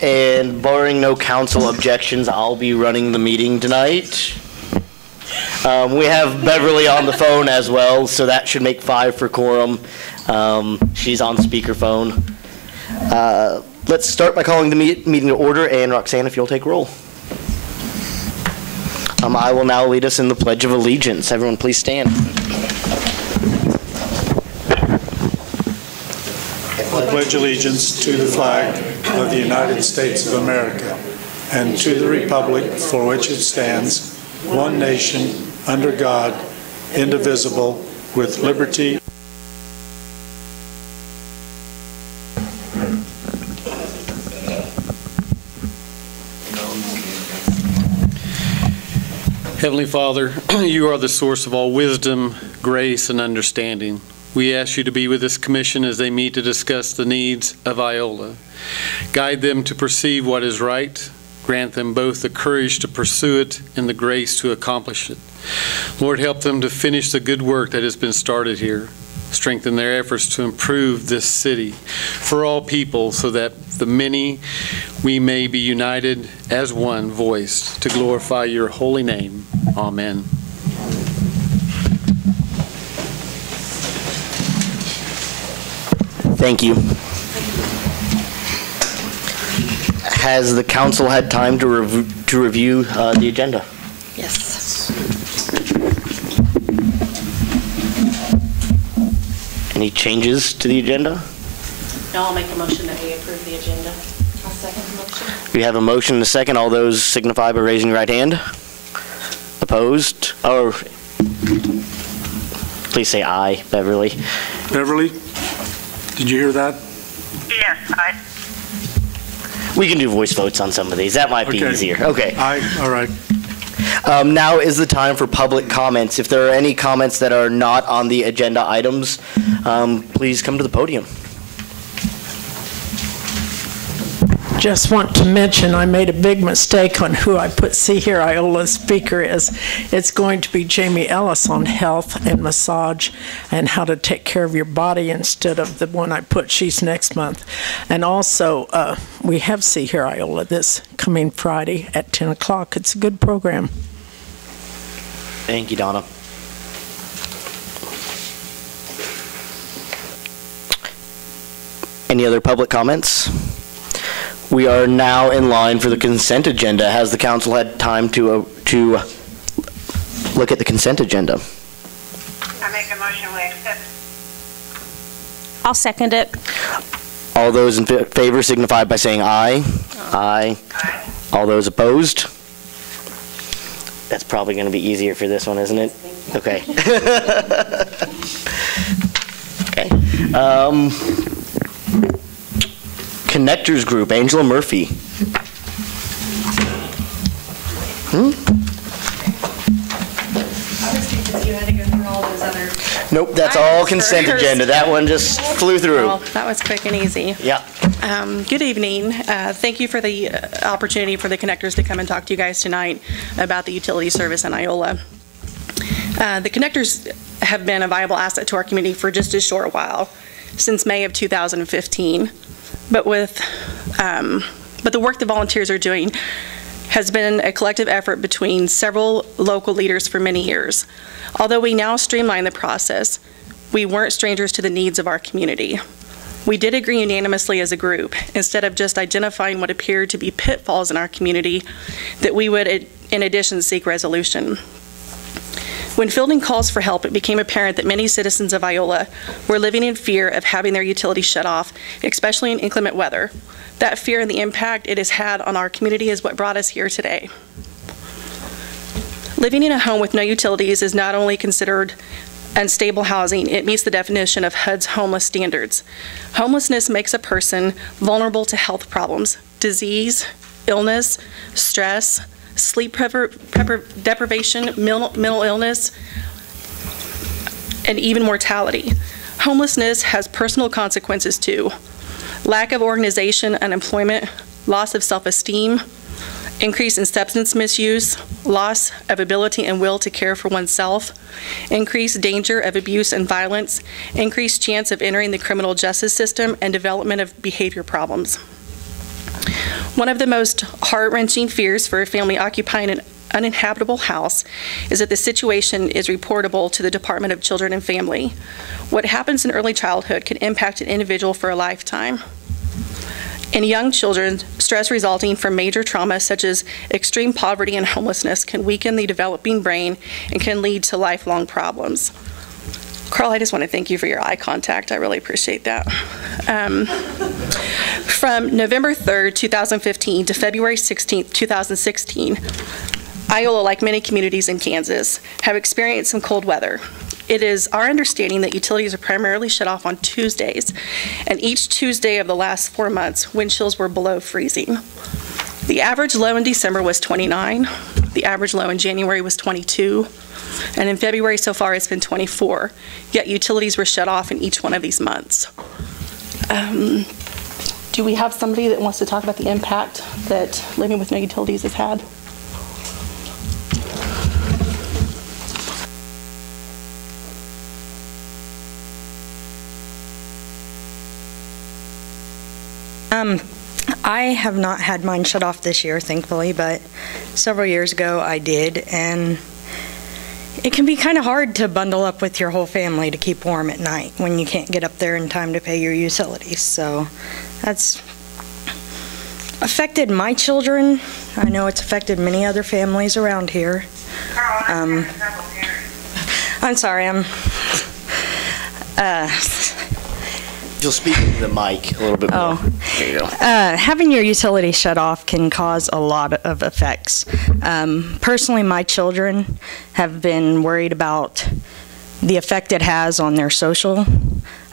and barring no council objections, I'll be running the meeting tonight. We have Beverly on the phone as well, so that should make 5 for quorum. She's on speakerphone. Let's start by calling the meeting to order, and Roxanne, if you'll take roll. I will now lead us in the Pledge of Allegiance. Everyone, please stand. I pledge allegiance to the flag of the United States of America and to the republic for which it stands, one nation, under God, indivisible, with liberty. Heavenly Father, you are the source of all wisdom, grace, and understanding. We ask you to be with this commission as they meet to discuss the needs of Iola. Guide them to perceive what is right. Grant them both the courage to pursue it and the grace to accomplish it. Lord, help them to finish the good work that has been started here. Strengthen their efforts to improve this city for all people so that the many we may be united as one voice to glorify your holy name. Amen. Thank you. Has the council had time to review the agenda? Yes. Any changes to the agenda? No, I'll make a motion that we approve the agenda. I'll second the motion. We have a motion and a second. All those signify by raising your right hand. Opposed? Or please say aye, Beverly. Beverly, did you hear that? Yes, aye. We can do voice votes on some of these. That might be easier. Okay. Aye, all right. Now is the time for public comments. If there are any comments that are not on the agenda items, please come to the podium. Just want to mention I made a big mistake on who I put See Here Iola's speaker is. It's going to be Jamie Ellis on health and massage and how to take care of your body instead of the one I put. She's next month. And also, we have See Here Iola this coming Friday at 10 o'clock. It's a good program. Thank you, Donna. Any other public comments? We are now in line for the consent agenda. Has the council had time to look at the consent agenda? I make a motion we accept. I'll second it. All those in favor signify by saying aye. Aye. Aye. All those opposed? That's probably going to be easier for this one, isn't it? Okay. Okay. Connectors Group, Angela Murphy. You had to go through all those other. Nope, that's all consent agenda. That one just flew through. Well, that was quick and easy. Yeah. Good evening. Thank you for the opportunity for the connectors to come and talk to you guys tonight about the utility service in Iola. The connectors have been a viable asset to our community for just a short while, since May of 2015. But the work the volunteers are doing has been a collective effort between several local leaders for many years. Although we now streamline the process, we weren't strangers to the needs of our community. We did agree unanimously as a group, instead of just identifying what appeared to be pitfalls in our community, that we would, in addition, seek resolution. When fielding calls for help, it became apparent that many citizens of Iola were living in fear of having their utilities shut off, especially in inclement weather. That fear and the impact it has had on our community is what brought us here today. Living in a home with no utilities is not only considered unstable housing, it meets the definition of HUD's homeless standards. Homelessness makes a person vulnerable to health problems, disease, illness, stress, sleep deprivation, mental illness, and even mortality. Homelessness has personal consequences too. Lack of organization, unemployment, loss of self-esteem, increase in substance misuse, loss of ability and will to care for oneself, increased danger of abuse and violence, increased chance of entering the criminal justice system, and development of behavior problems. One of the most heart-wrenching fears for a family occupying an uninhabitable house is that the situation is reportable to the Department of Children and Family. What happens in early childhood can impact an individual for a lifetime. In young children, stress resulting from major trauma such as extreme poverty and homelessness can weaken the developing brain and can lead to lifelong problems. Carl, I just want to thank you for your eye contact. I really appreciate that. From November 3rd, 2015 to February 16th, 2016, Iola, like many communities in Kansas, have experienced some cold weather. It is our understanding that utilities are primarily shut off on Tuesdays, and each Tuesday of the last 4 months, wind chills were below freezing. The average low in December was 29, the average low in January was 22, and in February so far it's been 24, yet utilities were shut off in each one of these months. Do we have somebody that wants to talk about the impact that living with no utilities has had? I have not had mine shut off this year, thankfully, but several years ago I did, and it can be kind of hard to bundle up with your whole family to keep warm at night when you can't get up there in time to pay your utilities. So that's affected my children. I know it's affected many other families around here. I'm sorry, You'll speak into the mic a little bit more. Oh. There you go. Having your utility shut off can cause a lot of effects. Personally, my children have been worried about the effect it has on their social.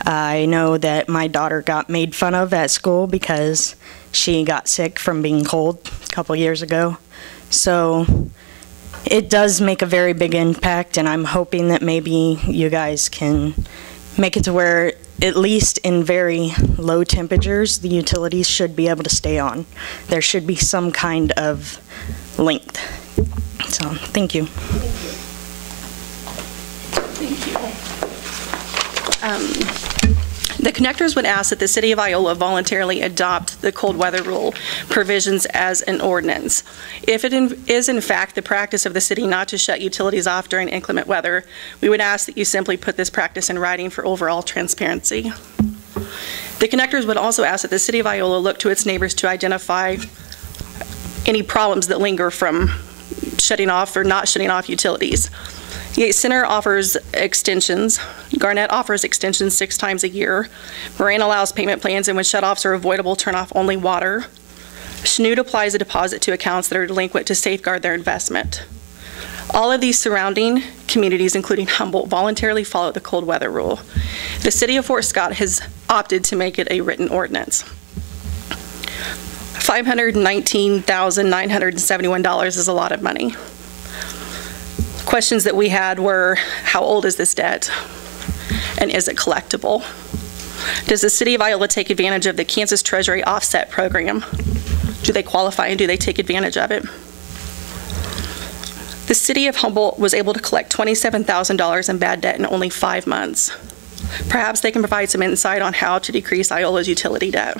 I know that my daughter got made fun of at school because she got sick from being cold a couple years ago. So it does make a very big impact, and I'm hoping that maybe you guys can make it to where, at least in very low temperatures, the utilities should be able to stay on. There should be some kind of length. So, thank you. Thank you. The connectors would ask that the City of Iola voluntarily adopt the cold weather rule provisions as an ordinance. If it is in fact the practice of the city not to shut utilities off during inclement weather, we would ask that you simply put this practice in writing for overall transparency. The connectors would also ask that the City of Iola look to its neighbors to identify any problems that linger from shutting off or not shutting off utilities. Yates Center offers extensions. Garnett offers extensions 6 times a year. Moraine allows payment plans, and when shutoffs are avoidable, turn off only water. Schnood applies a deposit to accounts that are delinquent to safeguard their investment. All of these surrounding communities, including Humboldt, voluntarily follow the cold weather rule. The City of Fort Scott has opted to make it a written ordinance. $519,971 is a lot of money. Questions that we had were, how old is this debt? And is it collectible? Does the City of Iola take advantage of the Kansas Treasury Offset Program? Do they qualify and do they take advantage of it? The City of Humboldt was able to collect $27,000 in bad debt in only 5 months. Perhaps they can provide some insight on how to decrease Iola's utility debt.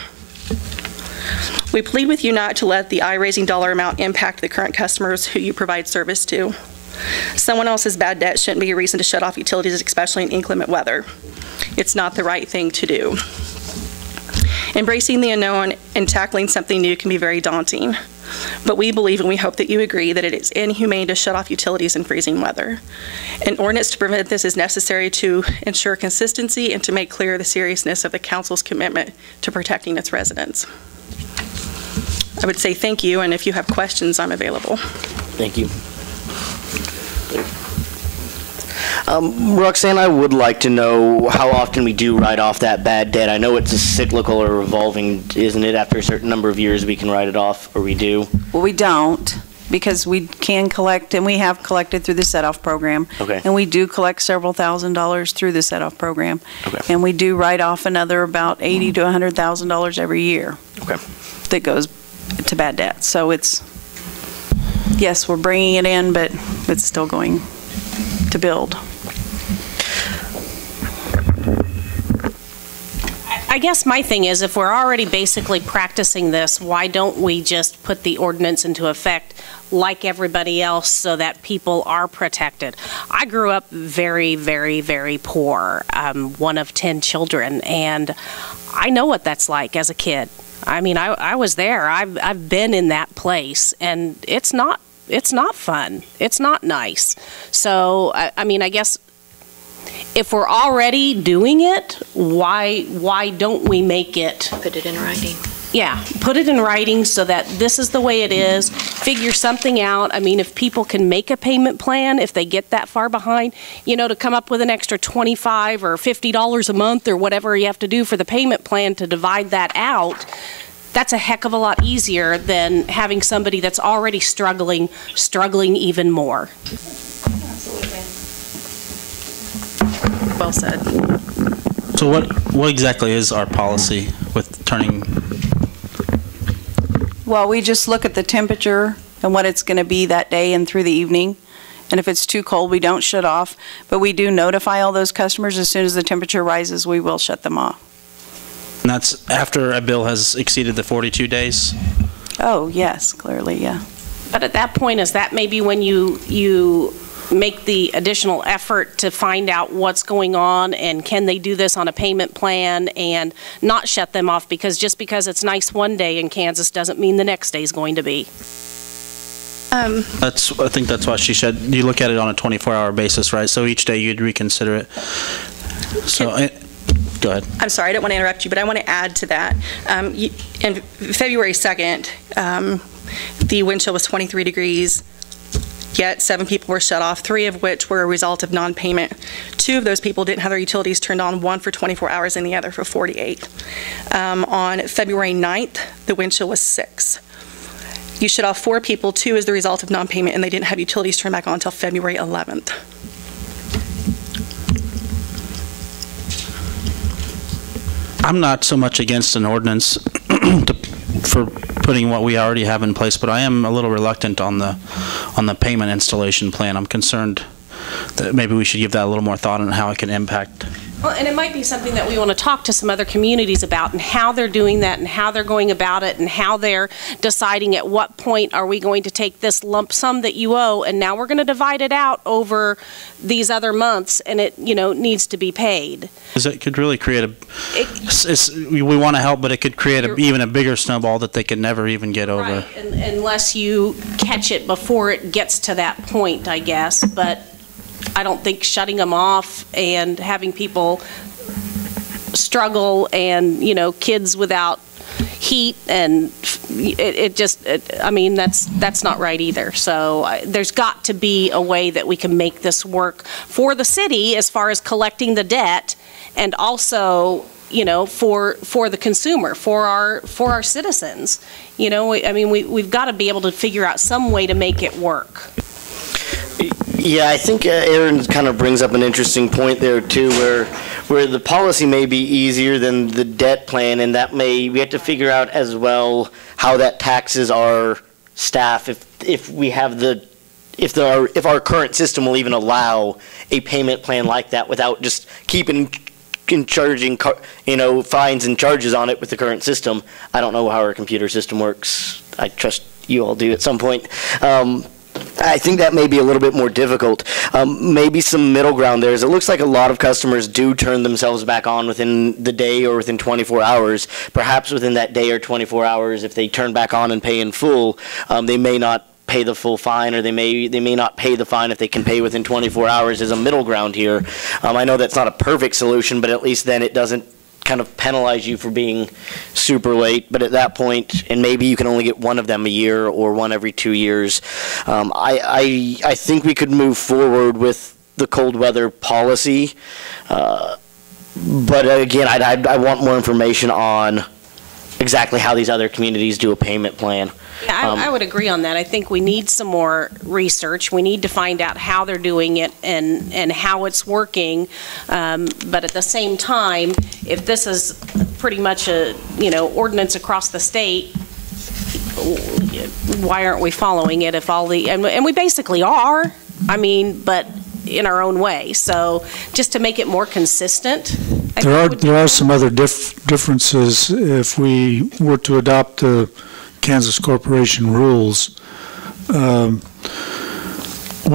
We plead with you not to let the eye-raising dollar amount impact the current customers who you provide service to. Someone else's bad debt shouldn't be a reason to shut off utilities, especially in inclement weather. It's not the right thing to do. Embracing the unknown and tackling something new can be very daunting, but we believe and we hope that you agree that it is inhumane to shut off utilities in freezing weather. An ordinance to prevent this is necessary to ensure consistency and to make clear the seriousness of the council's commitment to protecting its residents. I would say thank you, and if you have questions, I'm available. Thank you. Roxanne, I would like to know how often we do write off that bad debt. I know it's a cyclical or revolving, isn't it? After a certain number of years, we can write it off, or we do? Well, we don't, because we can collect, and we have collected through the set-off program. Okay. And we do collect several $1,000s through the set-off program. Okay. And we do write off another about $80,000 to $100,000 every year. Okay. That goes to bad debt. So it's, yes, we're bringing it in, but it's still going to build. I guess my thing is, if we're already basically practicing this, why don't we just put the ordinance into effect like everybody else so that people are protected? I grew up very, very, very poor, one of 10 children, and I know what that's like as a kid. I mean, I was there. I've been in that place, and it's not fun. It's not nice. So, I mean, I guess if we're already doing it, why don't we make it? Put it in writing. Yeah, put it in writing so that this is the way it is. Figure something out. I mean, if people can make a payment plan, if they get that far behind, you know, to come up with an extra $25 or $50 a month or whatever you have to do for the payment plan to divide that out, that's a heck of a lot easier than having somebody that's already struggling even more. Absolutely. Well said. So what exactly is our policy with turning? Well, we just look at the temperature and what it's going to be that day and through the evening. And if it's too cold, we don't shut off. But we do notify all those customers as soon as the temperature rises, we will shut them off. And that's after a bill has exceeded the 42 days? Oh, yes, clearly, yeah. But at that point, is that maybe when you make the additional effort to find out what's going on, and can they do this on a payment plan and not shut them off, because just because it's nice one day in Kansas doesn't mean the next day is going to be. I think that's why she said you look at it on a 24-hour basis, right? So each day you'd reconsider it. So go ahead. I'm sorry, I don't want to interrupt you, but I want to add to that. In February 2nd, the wind chill was 23 degrees. Yet 7 people were shut off, 3 of which were a result of non-payment. 2 of those people didn't have their utilities turned on, one for 24 hours and the other for 48. On February 9th, the wind chill was 6. You shut off 4 people, 2 as the result of non-payment, and they didn't have utilities turned back on until February 11th. I'm not so much against an ordinance for putting what we already have in place, but I am a little reluctant on the payment installation plan. I'm concerned that maybe we should give that a little more thought on how it can impact. Well, and it might be something that we want to talk to some other communities about, and how they're doing that, and how they're going about it, and how they're deciding at what point are we going to take this lump sum that you owe, and now we're going to divide it out over these other months, and it, you know, needs to be paid. Because it could really create we want to help, but it could create even a bigger snowball that they could never even get over. Right, unless you catch it before it gets to that point, I guess. But I don't think shutting them off and having people struggle, and, you know, kids without heat, and I mean, that's not right either. So there's got to be a way that we can make this work for the city as far as collecting the debt, and also, you know, for the consumer, for our citizens. You know, I mean, we've got to be able to figure out some way to make it work. Yeah, I think Aaron kind of brings up an interesting point there too, where the policy may be easier than the debt plan, and that we have to figure out as well how that taxes our staff if our current system will even allow a payment plan like that without just keeping charging, you know, fines and charges on it with the current system. I don't know how our computer system works. I trust you all do at some point. I think that may be a little bit more difficult. Maybe some middle ground there is it looks like a lot of customers do turn themselves back on within the day or within 24 hours. Perhaps within that day or 24 hours, if they turn back on and pay in full, they may not pay the full fine, or they may not pay the fine if they can pay within 24 hours. As a middle ground here. I know that's not a perfect solution, but at least then it doesn't kind of penalize you for being super late. But at that point, and maybe you can only get one of them a year or one every 2 years, I think we could move forward with the cold weather policy. But again, I want more information on exactly how these other communities do a payment plan. Yeah, I would agree on that. I think we need some more research. We need to find out how they're doing it and how it's working. But at the same time, if this is pretty much a, you know, ordinance across the state, why aren't we following it if all the, and we basically are. I mean, but in our own way. So just to make it more consistent. There are some other differences if we were to adopt the Kansas Corporation rules. One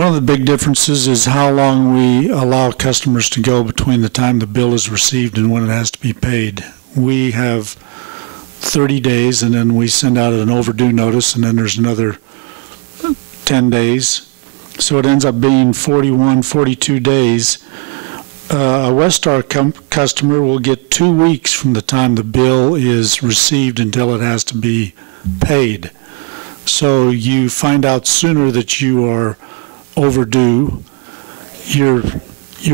of the big differences is how long we allow customers to go between the time the bill is received and when it has to be paid. We have 30 days, and then we send out an overdue notice, and then there's another 10 days. So it ends up being 41, 42 days. A Westar customer will get 2 weeks from the time the bill is received until it has to be paid. So you find out sooner that you are overdue. You're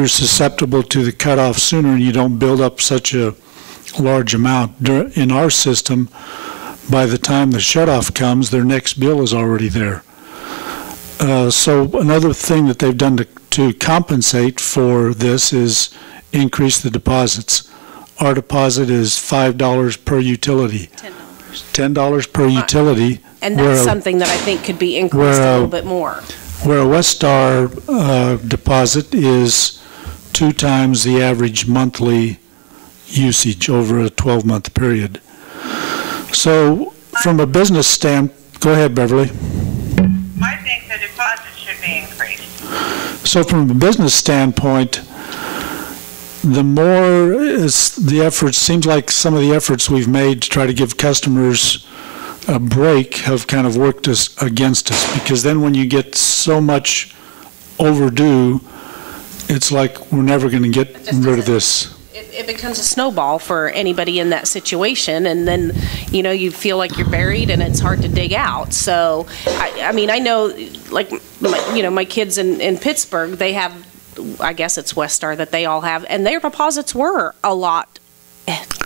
susceptible to the cutoff sooner, and you don't build up such a large amount. In our system, by the time the shutoff comes, their next bill is already there. So another thing that they've done to compensate for this is increase the deposits. Our deposit is $5 per utility. $10 per utility. And that's something that I think could be increased a little bit more. Where a Westar deposit is 2 times the average monthly usage over a 12-month period. So from a business standpoint, go ahead, Beverly. I think the deposit should be increased. So from a business standpoint, the more is the efforts, seems like some of the efforts we've made to try to give customers a break have kind of worked against us, because then when you get so much overdue, it's like we're never going to get rid of this. It becomes a snowball for anybody in that situation, and then you feel like you're buried and it's hard to dig out. So I mean, I know, like, my kids in Pittsburgh, they have, I guess it's Westar that they all have, and their deposits were a lot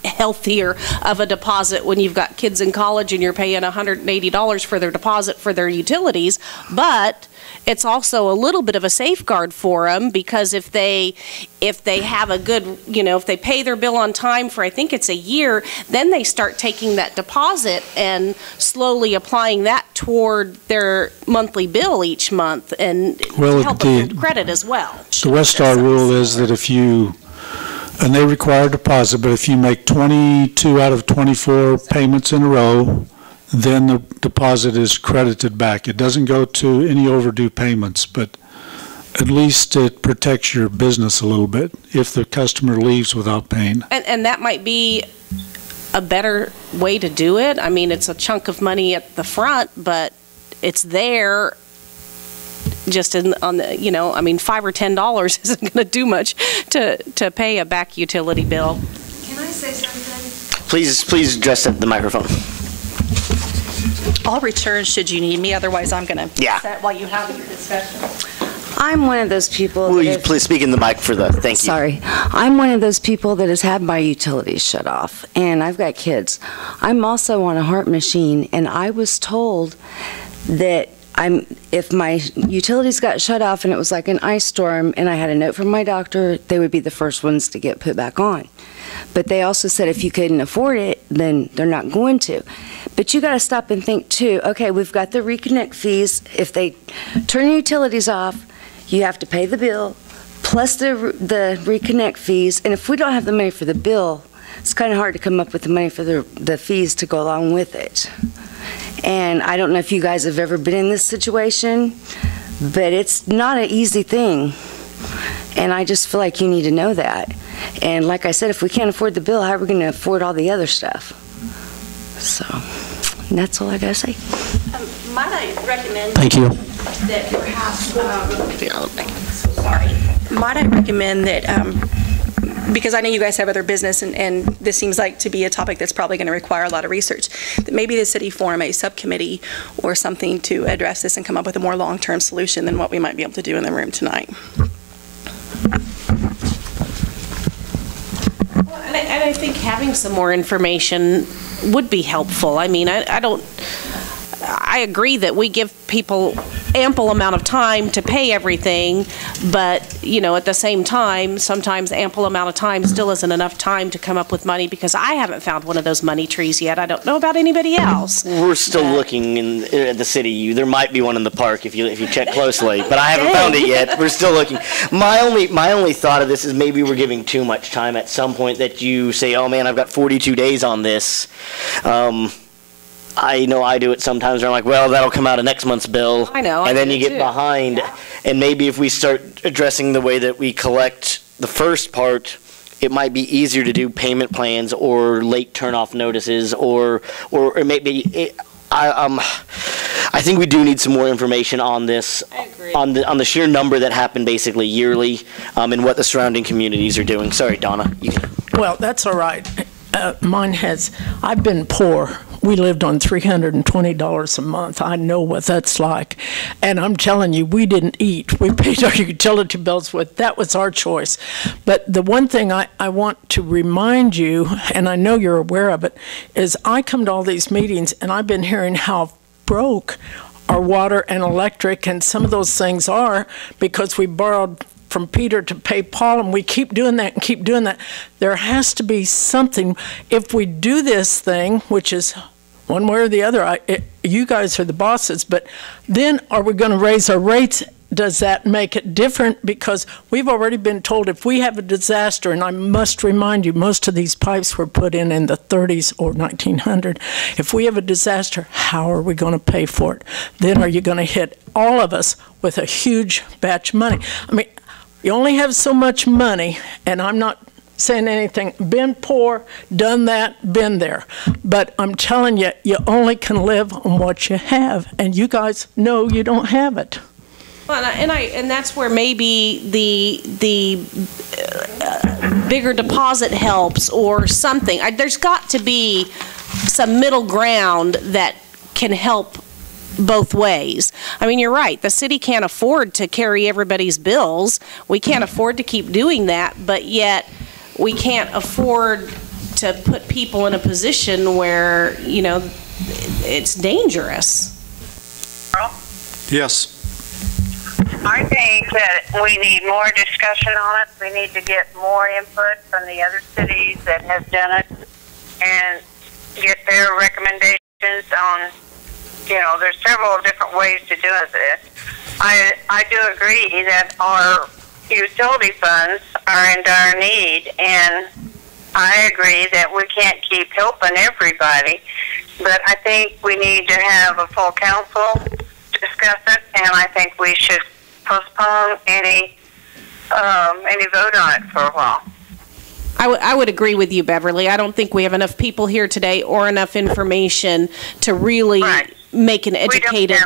healthier of a deposit when you've got kids in college and you're paying $180 for their deposit for their utilities. But it's also a little bit of a safeguard for them, because if they have a good, if they pay their bill on time for, I think it's a year, then they start taking that deposit and slowly applying that toward their monthly bill each month, and to help them with credit as well. The Westar rule is that if you, and they require a deposit, but if you make 22 out of 24 payments in a row, then the deposit is credited back. It doesn't go to any overdue payments, but at least it protects your business a little bit if the customer leaves without paying. And that might be a better way to do it. I mean, it's a chunk of money at the front, but it's there. Just on the, I mean, $5 or $10 isn't going to do much to pay a back utility bill. Can I say something? Please address the microphone. I'll return should you need me. Otherwise, I'm going to set while you have your discussion. I'm one of those people. Will you please speak in the mic for the, thank you. Sorry. I'm one of those people that has had my utilities shut off, and I've got kids. I'm also on a heart machine, and I was told that if my utilities got shut off and it was like an ice storm and I had a note from my doctor, they would be the first ones to get put back on. But they also said if you couldn't afford it, then they're not going to. But you got to stop and think too, okay, we've got the reconnect fees. If they turn your utilities off, you have to pay the bill plus the reconnect fees. And if we don't have the money for the bill, it's kind of hard to come up with the money for the fees to go along with it. And I don't know if you guys have ever been in this situation, but it's not an easy thing. And I just feel like you need to know that. And like I said, if we can't afford the bill, how are we going to afford all the other stuff? So that's all I got to say. Might I recommend Thank you. that perhaps, might I recommend that, because I know you guys have other business, and this seems like to be a topic that's probably going to require a lot of research, that maybe the city form a subcommittee or something to address this and come up with a more long-term solution than what we might be able to do in the room tonight. Well, and I think having some more information would be helpful. I mean, I agree that we give people ample amount of time to pay everything, but, you know, at the same time, sometimes ample amount of time still isn't enough time to come up with money, because I haven't found one of those money trees yet. I don't know about anybody else. We're still looking at the city. There might be one in the park if you check closely, but I haven't found it yet. We're still looking. My only thought of this is maybe we're giving too much time at some point, that you say, oh man, I've got 42 days on this. I know I do it sometimes where I'm like, well, that'll come out of next month's bill. I know. And then you get too. behind. Yeah. And maybe if we start addressing the way that we collect the first part, it might be easier to do payment plans or late turn-off notices, or maybe I think we do need some more information on this, on the sheer number that happened basically yearly, and what the surrounding communities are doing. Sorry, Donna. Well, that's all right. I've been poor. We lived on $320 a month. I know what that's like. And I'm telling you, we didn't eat. We paid our utility bills with. That was our choice. But the one thing I want to remind you, and I know you're aware of it, is I come to all these meetings and I've been hearing how broke our water and electric and some of those things are, because we borrowed from Peter to pay Paul, and we keep doing that and keep doing that. There has to be something. If we do this thing, which is one way or the other, you guys are the bosses, but then are we going to raise our rates? Does that make it different? Because we've already been told if we have a disaster, and I must remind you, most of these pipes were put in the 30s or 1900. If we have a disaster, how are we going to pay for it? Then are you going to hit all of us with a huge batch of money? I mean, you only have so much money, and I'm not saying anything. Been poor, done that, been there. But I'm telling you, you only can live on what you have, and you guys know you don't have it. Well, and that's where maybe the bigger deposit helps or something. There's got to be some middle ground that can help both ways. I mean, you're right. The city can't afford to carry everybody's bills. We can't afford to keep doing that, but yet we can't afford to put people in a position where, you know, it's dangerous. Yes. I think that we need more discussion on it. We need to get more input from the other cities that have done it and get their recommendations on, you know, there's several different ways to do this. I do agree that our utility funds are in dire need, and I agree that we can't keep helping everybody, but I think we need to have a full council discuss it, and I think we should postpone any vote on it for a while. I would agree with you, Beverly. I don't think we have enough people here today or enough information to really make an educated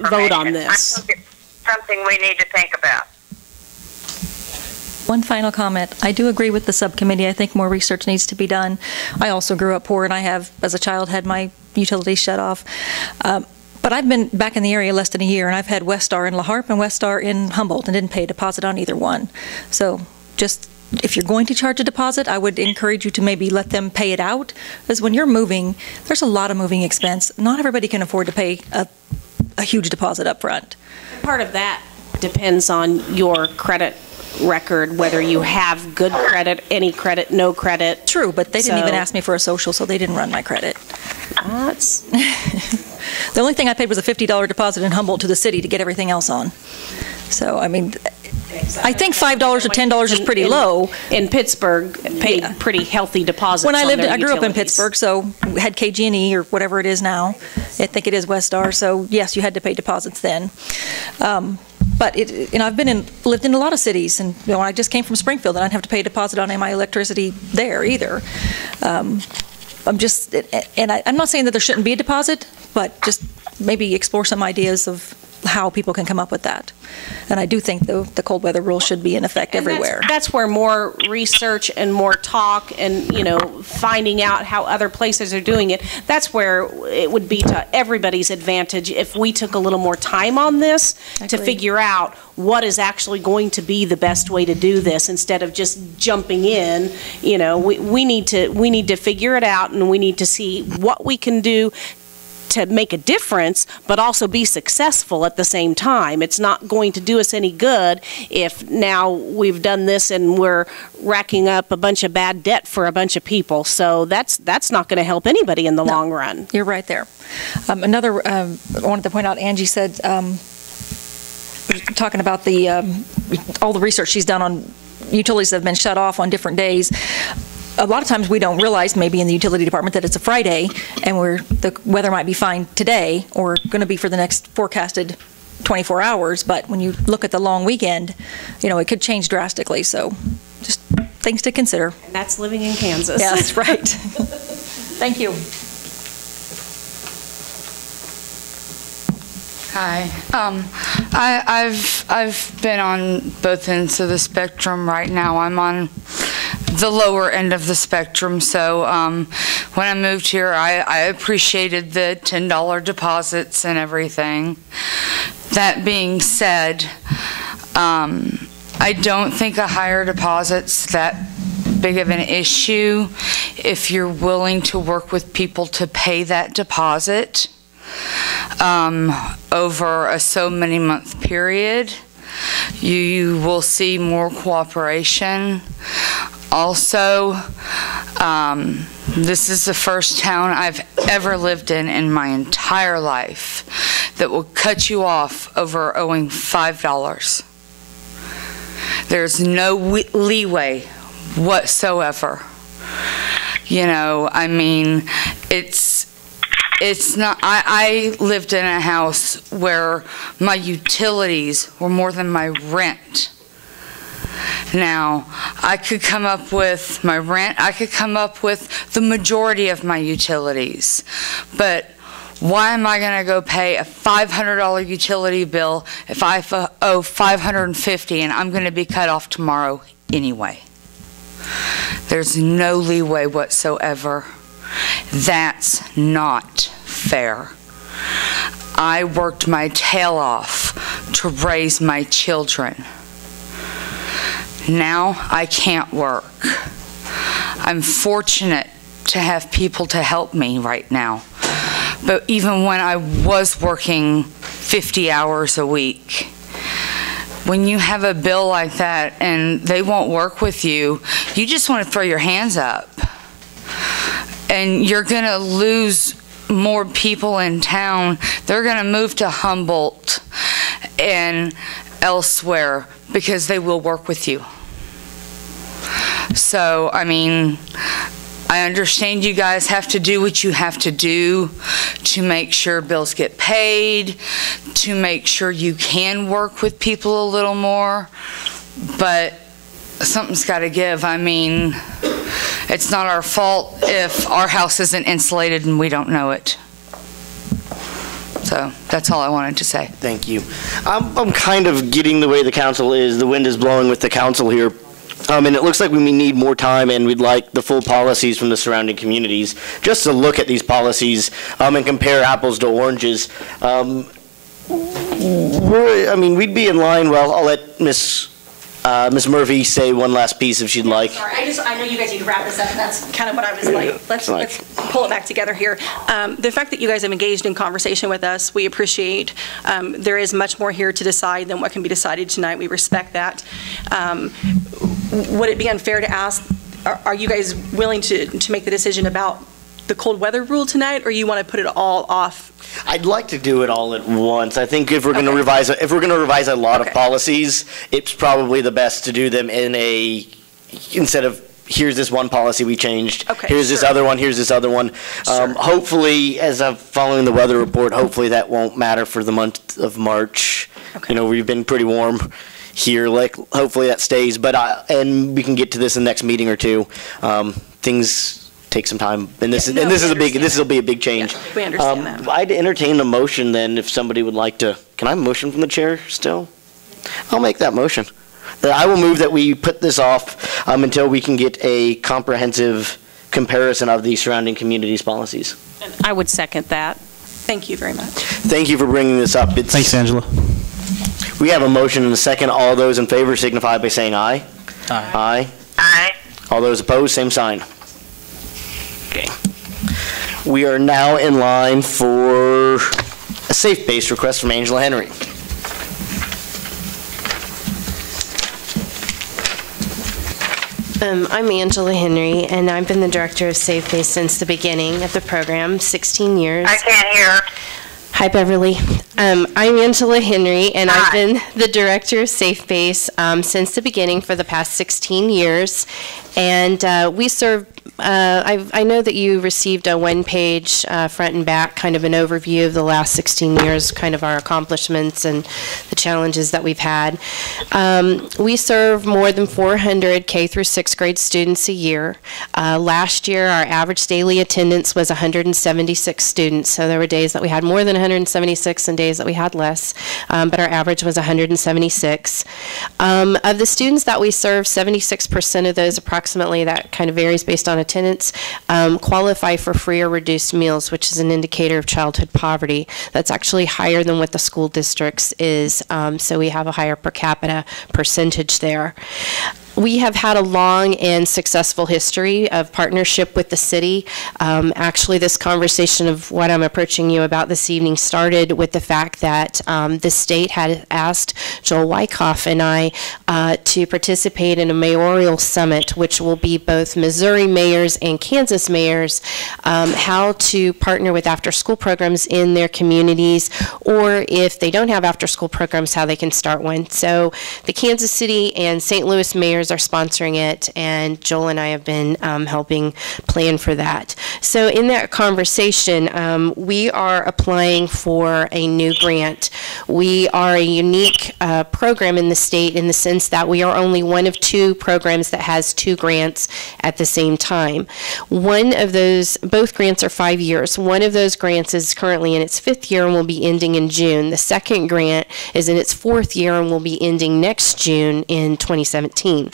vote on this. I think it's something we need to think about. One final comment. I do agree with the subcommittee. I think more research needs to be done. I also grew up poor, and I have, as a child, had my utilities shut off. But I've been back in the area less than a year, and I've had Westar in La Harpe and Westar in Humboldt and didn't pay a deposit on either one. So just, if you're going to charge a deposit, I would encourage you to maybe let them pay it out, because when you're moving, there's a lot of moving expense. Not everybody can afford to pay a huge deposit up front. Part of that depends on your credit record, whether you have good credit, any credit, no credit. True, but they didn't even ask me for a social, so they didn't run my credit. That's... The only thing I paid was a $50 deposit in Humboldt to the city to get everything else on. So, I mean, I think $5 or $10 is pretty low. In Pittsburgh, paid pretty healthy deposits. When I grew up in Pittsburgh, so we had KG&E or whatever it is now. I think it is Westar. So yes, you had to pay deposits then. But I've lived in a lot of cities, and when I just came from Springfield, and I didn't have to pay a deposit on my electricity there either. I'm not saying that there shouldn't be a deposit, but just maybe explore some ideas of how people can come up with that. And I do think the cold weather rule should be in effect everywhere. That's where more research and more talk and, you know, finding out how other places are doing it, that's where it would be to everybody's advantage if we took a little more time on this to figure out what is actually going to be the best way to do this instead of just jumping in. You know, we need to figure it out, and we need to see what we can do to make a difference, but also be successful at the same time. It's not going to do us any good if now we've done this and we're racking up a bunch of bad debt for a bunch of people. So that's not going to help anybody in the long run. You're right there. Another, I wanted to point out, Angie said, talking about the all the research she's done on utilities that have been shut off on different days. A lot of times we don't realize, maybe in the utility department, that it's a Friday and the weather might be fine today or going to be for the next forecasted 24 hours. But when you look at the long weekend, it could change drastically. So just things to consider. And that's living in Kansas. Yeah, that's right. Thank you. Hi. I've been on both ends of the spectrum. Right now I'm on the lower end of the spectrum. So when I moved here, I appreciated the $10 deposits and everything. That being said, I don't think a higher deposit's that big of an issue if you're willing to work with people to pay that deposit over a so many month period. You will see more cooperation. Also, this is the first town I've ever lived in my entire life that will cut you off over owing $5. There's no leeway whatsoever. It's not, I lived in a house where my utilities were more than my rent. Now, I could come up with my rent, I could come up with the majority of my utilities, but why am I going to go pay a $500 utility bill if I owe $550 and I'm going to be cut off tomorrow anyway? There's no leeway whatsoever. That's not fair. I worked my tail off to raise my children. Now I can't work. I'm fortunate to have people to help me right now. But even when I was working 50 hours a week, when you have a bill like that and they won't work with you, you just want to throw your hands up. And you're going to lose more people in town. They're going to move to Humboldt and elsewhere because they will work with you. So, I understand you guys have to do what you have to do to make sure bills get paid, to make sure you can work with people a little more, but something's got to give. It's not our fault if our house isn't insulated and we don't know it. So that's all I wanted to say. Thank you. I'm kind of getting the way the council is. The wind is blowing with the council here. And it looks like we need more time, and we'd like the full policies from the surrounding communities just to look at these policies and compare apples to oranges. We'd be in line. Well, I'll let Ms. Murphy say one last piece if she'd like. Sorry, I know you guys need to wrap this up, and that's kind of what I was like. Let's pull it back together here. The fact that you guys have engaged in conversation with us, we appreciate. There is much more here to decide than what can be decided tonight. We respect that. Would it be unfair to ask, are you guys willing to make the decision about the cold weather rule tonight, or you want to put it all off? I'd like to do it all at once. I think if we're going to revise a lot of policies, it's probably the best to do them instead of here's this one policy we changed, here's this other one, here's this other one. Hopefully, as I'm following the weather report, hopefully that won't matter for the month of March. We've been pretty warm here. Hopefully that stays, and we can get to this in the next meeting or two. Things take some time, and this will be a big change. Yeah, we understand that. I'd entertain a motion then if somebody would like to. Can I motion from the chair still? I'll make that motion. I will move that we put this off until we can get a comprehensive comparison of the surrounding communities' policies. I would second that. Thank you very much. Thank you for bringing this up. Thanks, Angela. We have a motion and a second. All those in favor signify by saying aye. Aye. Aye. Aye. All those opposed, same sign. Okay. We are now in line for a safe-based request from Angela Henry. I'm Angela Henry, and I've been the director of Safe Base since the beginning of the program, 16 years. I can't hear. Hi, Beverly. I'm Angela Henry, and I've been the director of Safe Base since the beginning for the past 16 years. And we serve, I know that you received a one-page front and back kind of an overview of the last 16 years, kind of our accomplishments and the challenges that we've had. We serve more than 400 K through 6th grade students a year. Last year, our average daily attendance was 176 students. So there were days that we had more than 176 and days that we had less, but our average was 176. Of the students that we serve, 76% of those approximately, that kind of varies based on attendance, qualify for free or reduced meals, which is an indicator of childhood poverty. That's actually higher than what the school districts is, so we have a higher per capita percentage there. We have had a long and successful history of partnership with the city. Actually, this conversation of what I'm approaching you about this evening started with the fact that the state had asked Joel Wyckoff and I to participate in a mayoral summit, which will be both Missouri mayors and Kansas mayors, how to partner with after-school programs in their communities, or if they don't have after-school programs, how they can start one. So the Kansas City and St. Louis mayors are sponsoring it, and Joel and I have been helping plan for that. So in that conversation, we are applying for a new grant. We are a unique program in the state in the sense that we are only one of 2 programs that has 2 grants at the same time. One of those, both grants are 5 years. One of those grants is currently in its 5th year and will be ending in June. The second grant is in its 4th year and will be ending next June in 2017.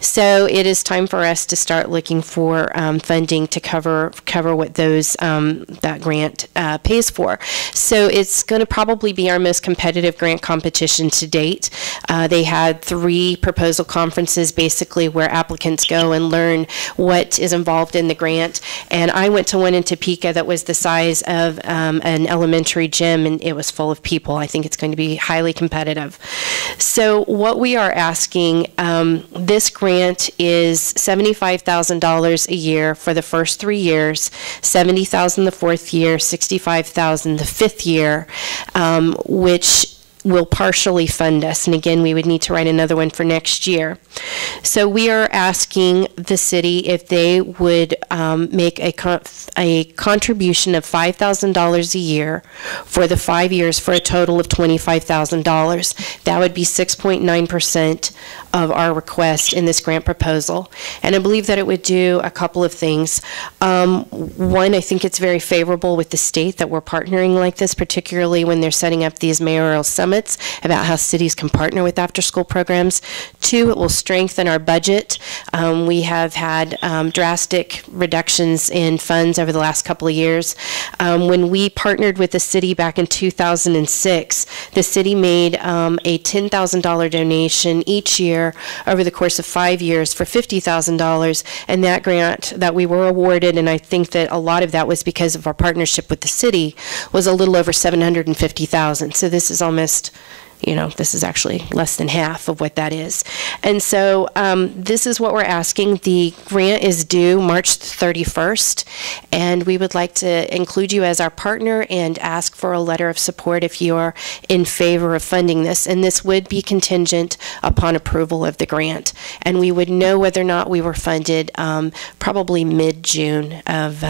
So it is time for us to start looking for funding to cover what those that grant pays for. So it's going to probably be our most competitive grant competition to date. They had 3 proposal conferences basically where applicants go and learn what is involved in the grant. And I went to one in Topeka that was the size of an elementary gym, and it was full of people. I think it's going to be highly competitive. So what we are asking, this grant is $75,000 a year for the first 3 years, $70,000 the 4th year, $65,000 the 5th year, which will partially fund us. And again, we would need to write another one for next year. So we are asking the city if they would make a contribution of $5,000 a year for the 5 years for a total of $25,000. That would be 6.9% of our request in this grant proposal. And I believe that it would do a couple of things. One, I think it's very favorable with the state that we're partnering like this, particularly when they're setting up these mayoral summits about how cities can partner with after-school programs. 2, it will strengthen our budget. We have had drastic reductions in funds over the last couple of years. When we partnered with the city back in 2006, the city made a $10,000 donation each year over the course of 5 years for $50,000, and that grant that we were awarded, and I think that a lot of that was because of our partnership with the city, was a little over $750,000. So this is almost, this is actually less than half of what that is. And so this is what we're asking. The grant is due March 31st, and we would like to include you as our partner and ask for a letter of support if you are in favor of funding this. And this would be contingent upon approval of the grant. And we would know whether or not we were funded probably mid-June of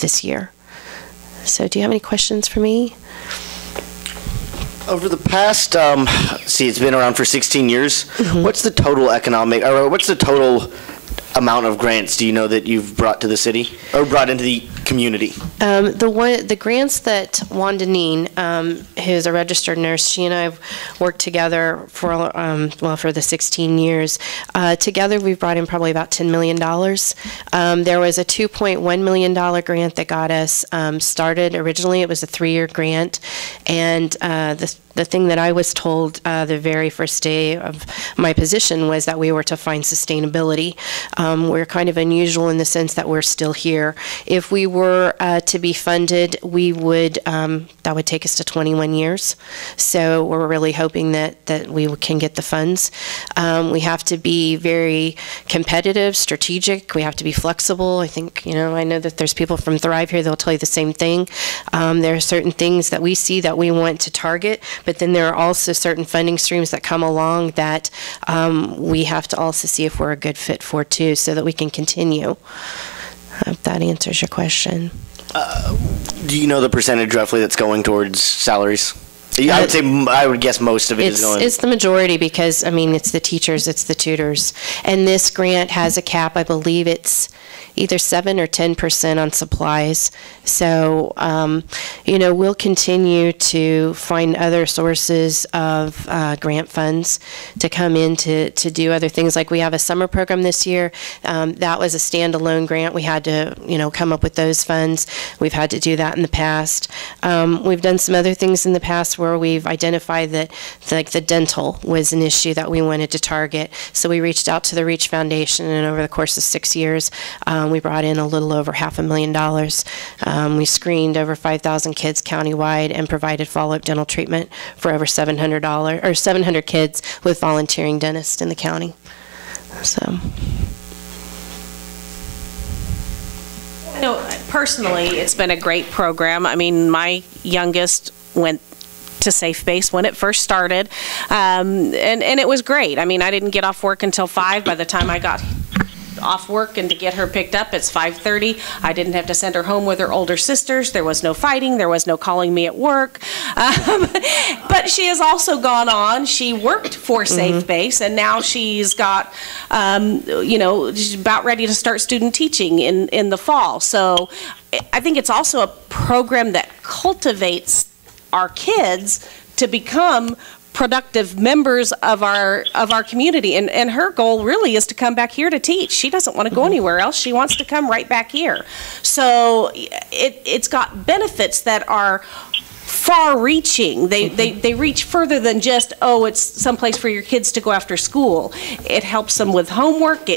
this year. So do you have any questions for me? Over the past, it's been around for 16 years. Mm-hmm. What's the total what's the total amount of grants do you know that you've brought to the city or brought into the community? The grants that Wanda Neen, who's a registered nurse, she and I have worked together for the 16 years. Together, we've brought in probably about $10 million. There was a $2.1 million grant that got us started. Originally, it was a 3-year grant, and the thing that I was told the very first day of my position was that we were to find sustainability. We're kind of unusual in the sense that we're still here. If we were to be funded, we would, that would take us to 21 years. So we're really hoping that we can get the funds. We have to be very competitive, strategic. We have to be flexible. I think, I know that there's people from Thrive here, they'll tell you the same thing. There are certain things that we see that we want to target, but then there are also certain funding streams that come along that we have to also see if we're a good fit for too, so that we can continue. I hope that answers your question. Do you know the percentage roughly that's going towards salaries? I would guess most of it is going. It's the majority because, it's the teachers, it's the tutors. And this grant has a cap, I believe it's either 7 or 10% on supplies. So, we'll continue to find other sources of grant funds to come in to do other things. Like we have a summer program this year. That was a standalone grant. We had to, come up with those funds. We've had to do that in the past. We've done some other things in the past where we've identified that the dental was an issue that we wanted to target. So we reached out to the Reach Foundation, and over the course of 6 years, we brought in a little over $500,000. We screened over 5,000 kids countywide and provided follow-up dental treatment for over 700 kids with volunteering dentists in the county. So. Personally, it's been a great program. My youngest went to Safe Base when it first started, and it was great. I didn't get off work until 5. By the time I got off work and to get her picked up, it's 5:30. I didn't have to send her home with her older sisters. There was no fighting. There was no calling me at work. But she has also gone on. She worked for Safe Base, and now she's got, she's about ready to start student teaching in the fall. So I think it's also a program that cultivates our kids to become productive members of our community, and her goal really is to come back here to teach. She doesn't want to go anywhere else. She wants to come right back here. So it's got benefits that are far-reaching. They reach further than just, it's someplace for your kids to go after school. It helps them with homework.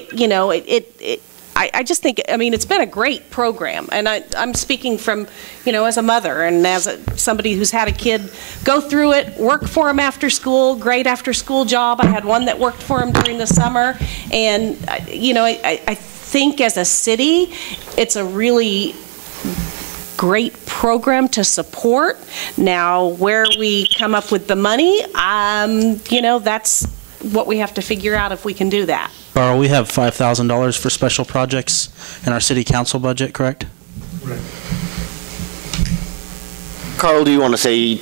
I just think, it's been a great program, and I'm speaking from, as a mother and as somebody who's had a kid go through it, work for him after school, great after school job. I had one that worked for him during the summer, and, I think as a city, it's a really great program to support. Now, where we come up with the money, that's what we have to figure out if we can do that. Carl, we have $5,000 for special projects in our city council budget, correct? Right. Carl, do you want to say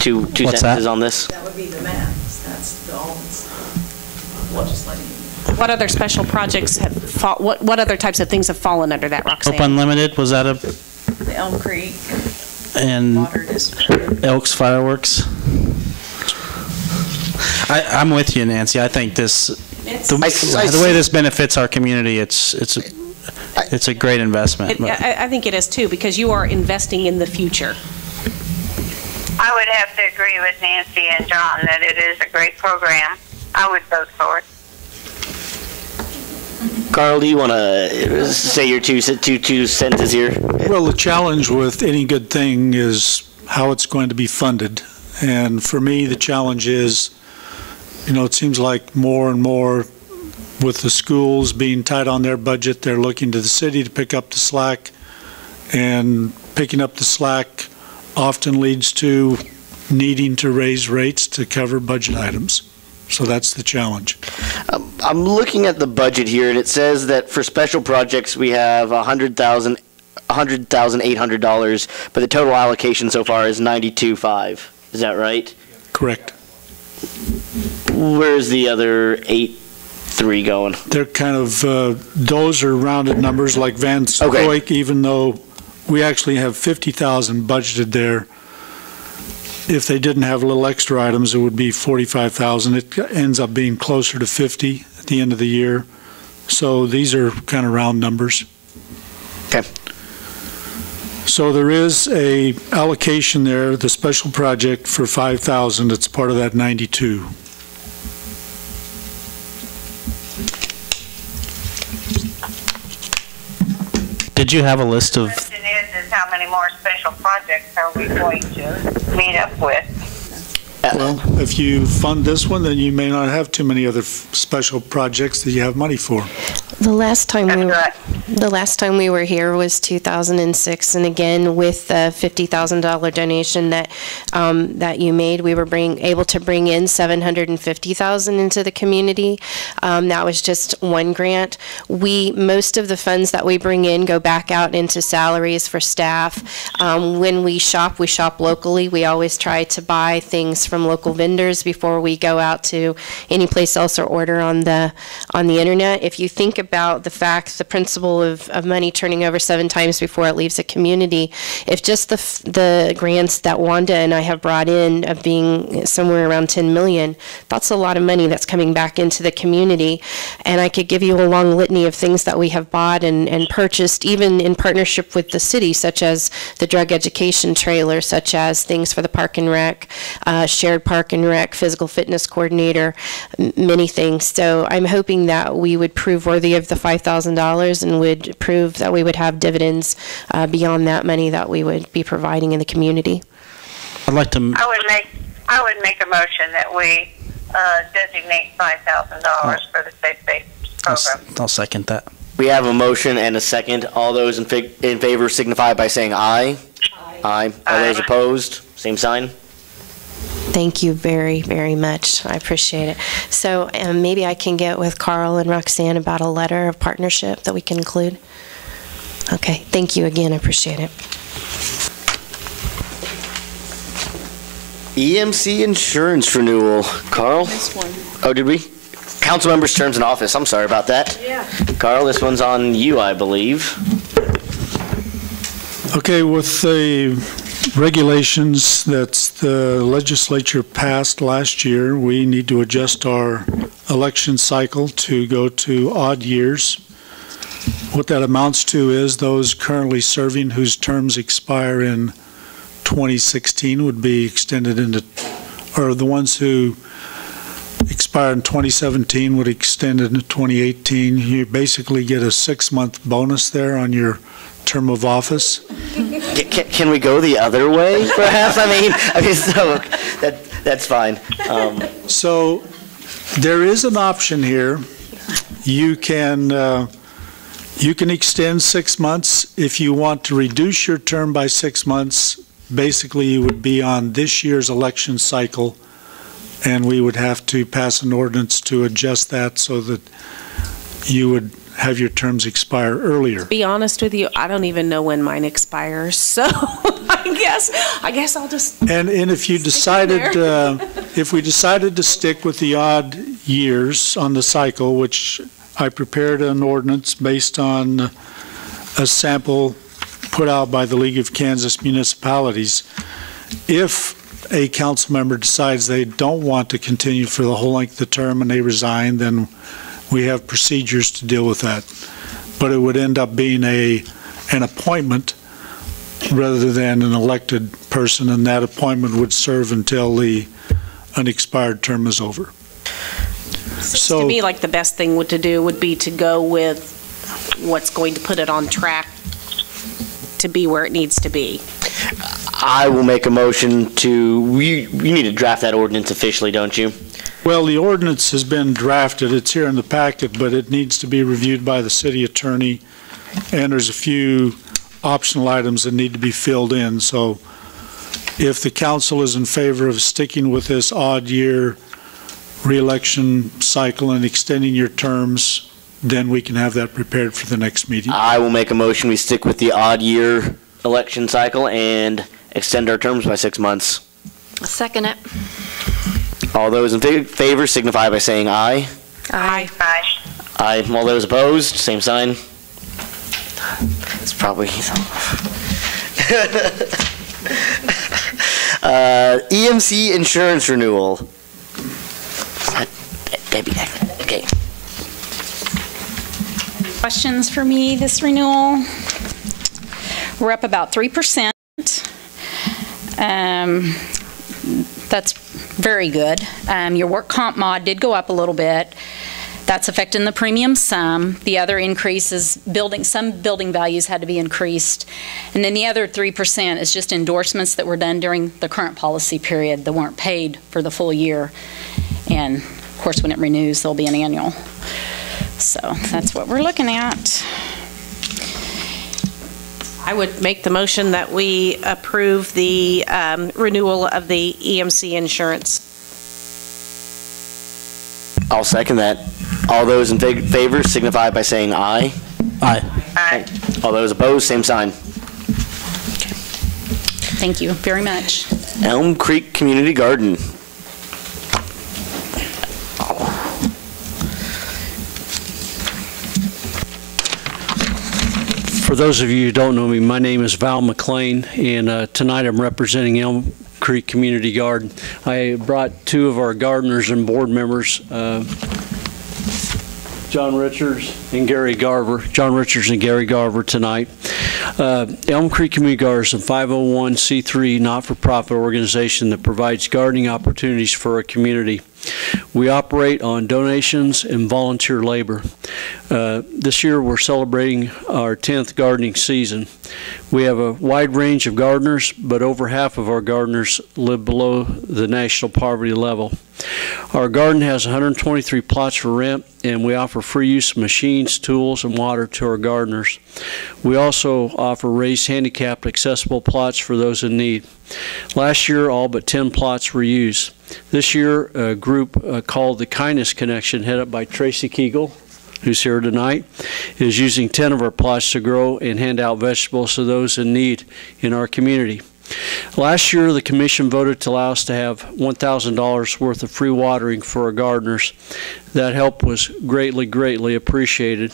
two sentences on this? That would be the max. That's the legislative. What other special projects what other types of things have fallen under that, Roxanne? Hope Unlimited, was that The Elm Creek and Water District. Elks Fireworks? I'm with you, Nancy. I think the way this benefits our community, it's a great investment. I think it is too, because you are investing in the future. I would have to agree with Nancy and John that it is a great program. I would vote for it. Carl, do you want to say your two sentences here? Well, the challenge with any good thing is how it's going to be funded. And for me, the challenge is, it seems like more and more with the schools being tight on their budget, they're looking to the city to pick up the slack. And picking up the slack often leads to needing to raise rates to cover budget items. So that's the challenge. I'm looking at the budget here, and it says that for special projects we have $100,800, but the total allocation so far is $92,500. Is that right? Correct. Where's the other 8.3 going? They're kind of, those are rounded numbers like Van Stoik, even though we actually have $50,000 budgeted there. If they didn't have little extra items, it would be $45,000. It ends up being closer to $50,000 at the end of the year. So these are kind of round numbers. Okay. So there is a allocation there, the special project for 5,000. It's part of that 92. Did you have a list of? The question is how many more special projects are we going to meet up with? Well, if you fund this one, then you may not have too many other special projects that you have money for. The last time we were here was 2006, and again with the $50,000 donation that you made, we were able to bring in $750,000 into the community. That was just one grant. Most of the funds that we bring in go back out into salaries for staff. When we shop locally. We always try to buy things from local vendors before we go out to any place else or order on the internet. If you think about the principle of money turning over 7 times before it leaves a community, if just the grants that Wanda and I have brought in of being somewhere around 10 million, that's a lot of money that's coming back into the community. And I could give you a long litany of things that we have bought and purchased, even in partnership with the city, such as the drug education trailer, such as things for the park and rec, shared park and rec, physical fitness coordinator, many things. So I'm hoping that we would prove worthy of the $5,000 and would prove that we would have dividends beyond that money that we would be providing in the community. I'd like to. I would make a motion that we designate $5,000 for the Safe Base program. I'll second that. We have a motion and a second. All those in favor signify by saying aye. Aye. All those opposed, same sign. Thank you very, very much. I appreciate it. So maybe I can get with Carl and Roxanne about a letter of partnership that we can include. Okay. Thank you again. I appreciate it. EMC insurance renewal. Carl? This one. Oh, did we? Council members' terms in office. I'm sorry about that. Yeah. Carl, this one's on you, I believe. Okay, with the regulations that the legislature passed last year, we need to adjust our election cycle to go to odd years. What that amounts to is those currently serving whose terms expire in 2016 would be extended into, or the ones who expire in 2017 would extend into 2018. You basically get a 6-month bonus there on your term of office. Can we go the other way, perhaps? I mean, so that's fine. So there is an option here. You can extend 6 months. If you want to reduce your term by 6 months, basically you would be on this year's election cycle, and we would have to pass an ordinance to adjust that so that you would have your terms expire earlier. To be honest with you, I don't even know when mine expires, so I guess I'll just. And if you decided, if we decided to stick with the odd years on the cycle, which I prepared an ordinance based on a sample put out by the League of Kansas Municipalities, if a council member decides they don't want to continue for the whole length of the term and they resign, then we have procedures to deal with that. But it would end up being an appointment rather than an elected person, and that appointment would serve until the unexpired term is over. So to me, like the best thing to do would be to go with what's going to put it on track to be where it needs to be. I will make a motion to, you need to draft that ordinance officially, don't you? Well, the ordinance has been drafted. It's here in the packet, but it needs to be reviewed by the city attorney, and there's a few optional items that need to be filled in. So if the council is in favor of sticking with this odd year re-election cycle and extending your terms, then we can have that prepared for the next meeting. I will make a motion we stick with the odd year election cycle and extend our terms by 6 months. I'll second it. All those in favor signify by saying aye. Aye. Aye. Aye. All those opposed, same sign. It's probably EMC insurance renewal. Debbie, okay. Questions for me this renewal? We're up about 3%. That's very good. Your work comp mod did go up a little bit. That's affecting the premium some. The other increase is some building values had to be increased. And then the other 3% is just endorsements that were done during the current policy period that weren't paid for the full year. And of course, when it renews, there'll be an annual. So that's what we're looking at. I would make the motion that we approve the renewal of the EMC insurance. I'll second that. All those in favor signify by saying aye. Aye. Aye. All those opposed, same sign. Thank you very much. Elm Creek Community Garden. For those of you who don't know me, my name is Val McLean, and tonight I'm representing Elm Creek Community Garden. I brought two of our gardeners and board members, John Richards and Gary Garver. John Richards and Gary Garver tonight. Elm Creek Community Garden is a 501c3 not-for-profit organization that provides gardening opportunities for our community. We operate on donations and volunteer labor. This year we're celebrating our 10th gardening season. We have a wide range of gardeners, but over half of our gardeners live below the national poverty level. Our garden has 123 plots for rent, and we offer free use of machines, tools, and water to our gardeners. We also offer raised handicapped accessible plots for those in need. Last year, all but 10 plots were used. This year, a group called the Kindness Connection, headed up by Tracy Kegel, who's here tonight, is using 10 of our plots to grow and hand out vegetables to those in need in our community. Last year, the commission voted to allow us to have $1,000 worth of free watering for our gardeners. That help was greatly appreciated.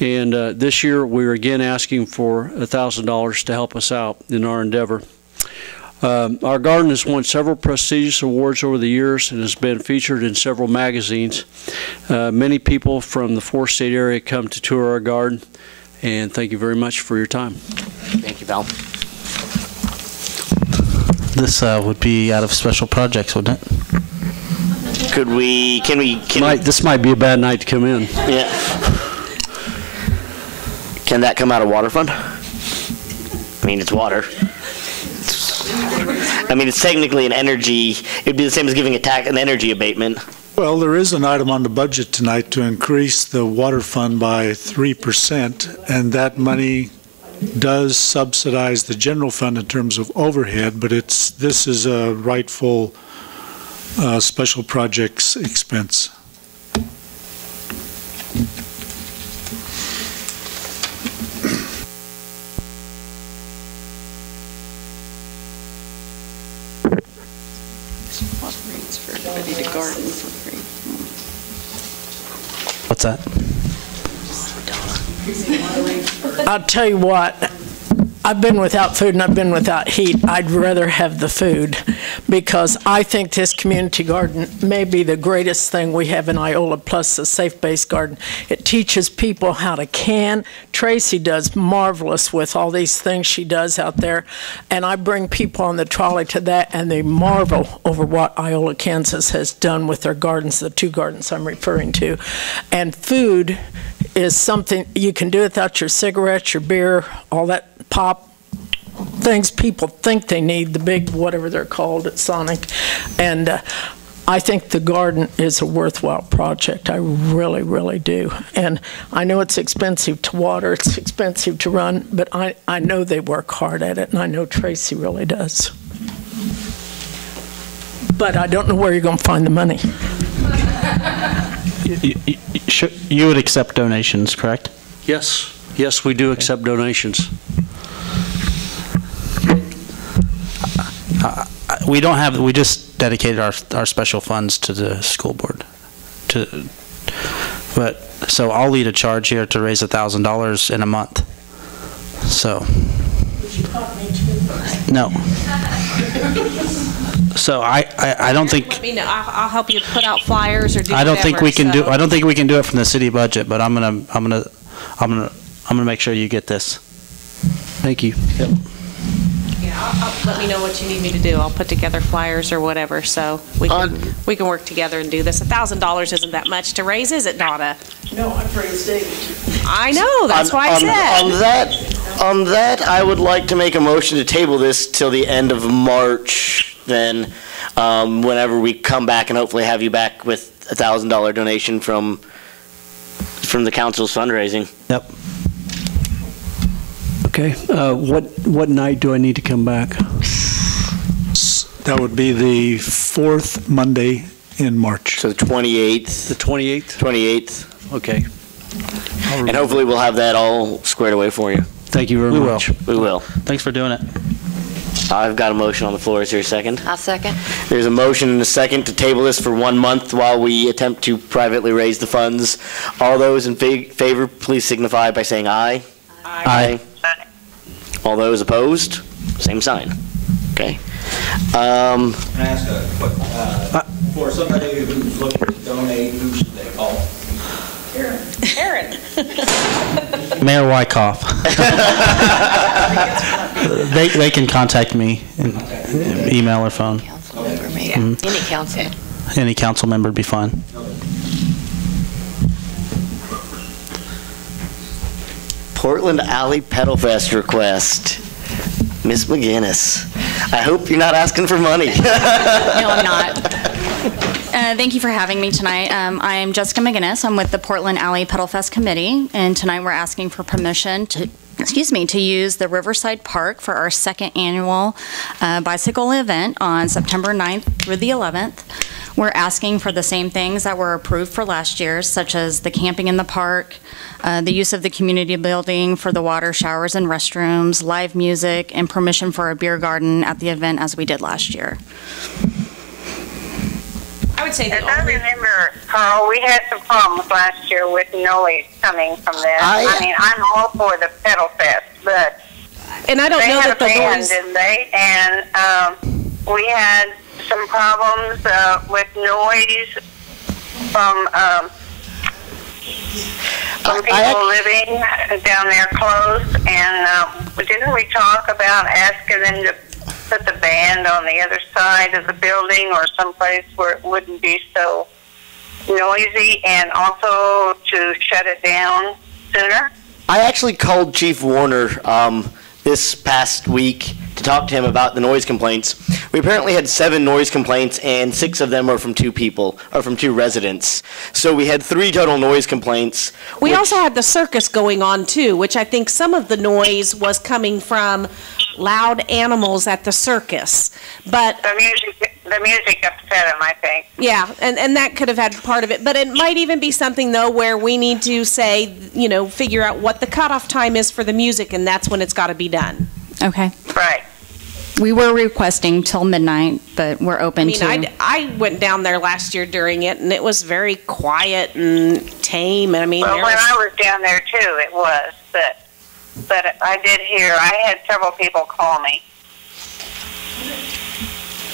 And this year, we're again asking for $1,000 to help us out in our endeavor. Our garden has won several prestigious awards over the years and has been featured in several magazines. Many people from the four-state area come to tour our garden, and thank you very much for your time. Thank you, Val. This would be out of special projects, wouldn't it? Can we? This might be a bad night to come in. Yeah. Can that come out of water fund? I mean, it's water. I mean, it's technically an energy, it'd be the same as giving an energy abatement. Well, there is an item on the budget tonight to increase the water fund by 3%, and that money does subsidize the general fund in terms of overhead, but this is a rightful special projects expense. What's that? I'll tell you what, I've been without food and I've been without heat. I'd rather have the food because I think this community garden may be the greatest thing we have in Iola, plus the safe-based garden. It teaches people how to can. Tracy does marvelous with all these things she does out there, and I bring people on the trolley to that, and they marvel over what Iola, Kansas has done with their gardens, the two gardens I'm referring to. And food is something you can do without your cigarettes, your beer, all that pop things people think they need, the big whatever they're called at Sonic. And I think the garden is a worthwhile project. I really do. And I know it's expensive to water, it's expensive to run, but I know they work hard at it, and I know Tracy really does. But I don't know where you're going to find the money. You would accept donations, correct? Yes. Yes, we do accept donations. We don't have, we just dedicated our special funds to the school board. So I'll lead a charge here to raise $1,000 in a month. So. No. So I don't think. I'll help you put out flyers or do. I don't think we can so. do. I don't think we can do it from the city budget, but I'm gonna make sure you get this. Thank you. Yep. Yeah, let me know what you need me to do. I'll put together flyers or whatever, so we can work together and do this. $1,000 isn't that much to raise, is it, Donna? No, I've raised 8. I know, that's why I said. On that, I would like to make a motion to table this till the end of March, then, whenever we come back and hopefully have you back with a $1,000 donation from the council's fundraising. Yep. Okay. What night do I need to come back? That would be the 4th Monday in March. So the 28th. The 28th? 28th. Okay. And hopefully we'll have that all squared away for you. Thank you very much. We will. Thanks for doing it. I've got a motion on the floor. Is there a second? I'll second. There's a motion and a second to table this for 1 month while we attempt to privately raise the funds. All those in favor, please signify by saying aye. Aye. All those opposed, same sign. Okay. Can I ask a quick, for somebody who's looking to donate, who should they call? Aaron. Mayor Wyckoff. They can contact me in email or phone. Council member, maybe. Any council. Any council member would be fine. Portland Alley Pedal Fest request. Miss McGinnis. I hope you're not asking for money. No, I'm not. Thank you for having me tonight. I am Jessica McGinnis. I'm with the Portland Alley Pedal Fest Committee, and tonight we're asking for permission to use the Riverside Park for our second annual bicycle event on September 9th through the 11th. We're asking for the same things that were approved for last year, such as the camping in the park, the use of the community building for the water, showers, and restrooms, live music, and permission for a beer garden at the event as we did last year. I would say as I remember, Carl, we had some problems last year with noise coming from this. I mean, I'm all for the pedal fest, but and I don't they know had that a the band, noise, didn't they? And we had some problems with noise from people living down there close. And didn't we talk about asking them to put the band on the other side of the building or someplace where it wouldn't be so noisy, and also to shut it down sooner? I actually called Chief Warner this past week to talk to him about the noise complaints. We apparently had 7 noise complaints, and 6 of them are from 2 people, or from 2 residents. So we had 3 total noise complaints. we also had the circus going on too, which I think some of the noise was coming from loud animals at the circus. But the music upset him, I think. yeah, and that could have had part of it. But it might even be something, though, where we need to say, figure out what the cutoff time is for the music, and that's when it's got to be done. Okay. Right. We were requesting till midnight, but we're open to... I went down there last year during it, and it was very quiet and tame. And Well, when I was down there, too, it was. But I did hear, I had several people call me.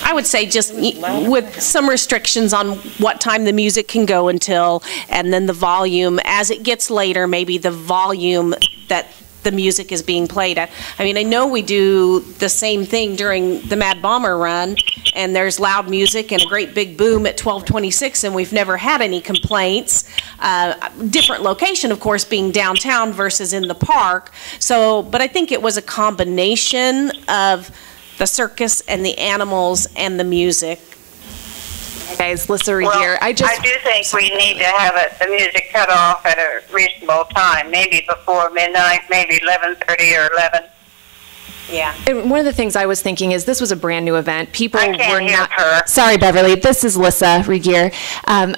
I would say just with some restrictions on what time the music can go until, and then the volume. As it gets later, maybe the volume that the music is being played at. I mean, I know we do the same thing during the Mad Bomber run, and there's loud music and a great big boom at 12:26, and we've never had any complaints. Different location, of course, being downtown versus in the park. So, but I think it was a combination of the circus and the animals and the music. Guys, Lissa Well, here. I do think we need to have the music cut off at a reasonable time, maybe before midnight, maybe 11:30 or 11. Yeah. And one of the things I was thinking is this was a brand new event. People I can't were hear not. her. Sorry, Beverly. This is Lissa Regier.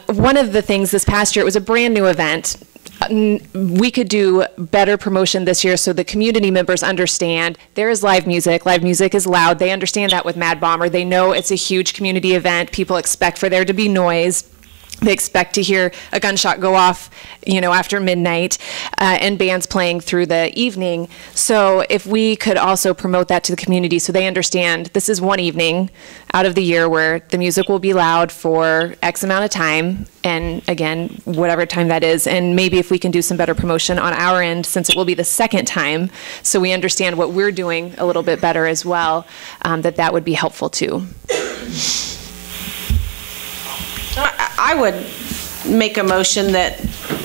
One of the things this past year, it was a brand new event. We could do better promotion this year so the community members understand there is live music. Live music is loud. They understand that with Mad Bomber. They know it's a huge community event. People expect for there to be noise. They expect to hear a gunshot go off, after midnight, and bands playing through the evening. So if we could also promote that to the community so they understand this is one evening out of the year where the music will be loud for X amount of time, and again, whatever time that is. And maybe if we can do some better promotion on our end, since it will be the second time, so we understand what we're doing a little bit better as well, that would be helpful too. I would make a motion that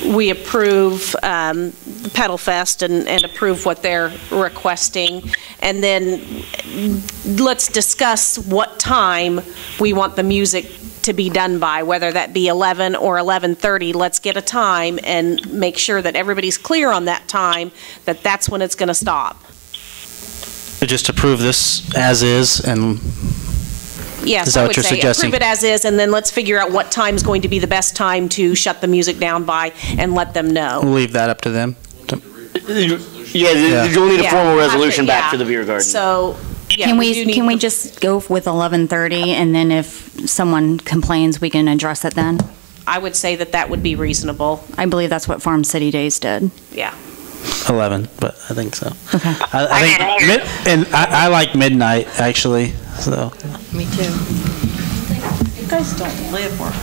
we approve Pedal Fest and approve what they're requesting, and then let's discuss what time we want the music to be done by, whether that be 11 or 11:30. Let's get a time and make sure that everybody's clear on that time, that that's when it's going to stop. Just approve this as is, and Yes, is that I what would you're say suggesting? approve it as is, and then let's figure out what time is going to be the best time to shut the music down by and let them know. we'll leave that up to them. Yeah, you'll need a formal resolution back yeah. for the beer garden. So, yeah, Can we do need can we the- just go with 11:30, and then if someone complains, we can address it then? I would say that would be reasonable. I believe that's what Farm City Days did. Yeah. 11, but I think so. Okay. I think, and I like midnight, actually, so. Me too. You guys don't live where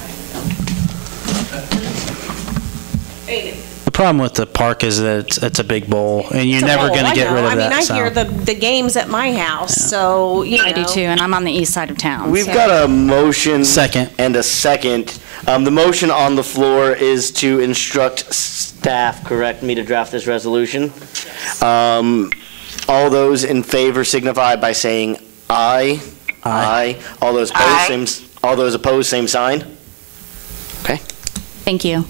The problem with the park is that it's a big bowl, and you're never going to get rid of that I hear sound. the games at my house, so, I do too, and I'm on the east side of town. We've so- got a motion. Second. And a second. The motion on the floor is to instruct staff, correct me, to draft this resolution. All those in favor signify by saying aye. Aye. All those opposed, same sign. Okay. Thank you.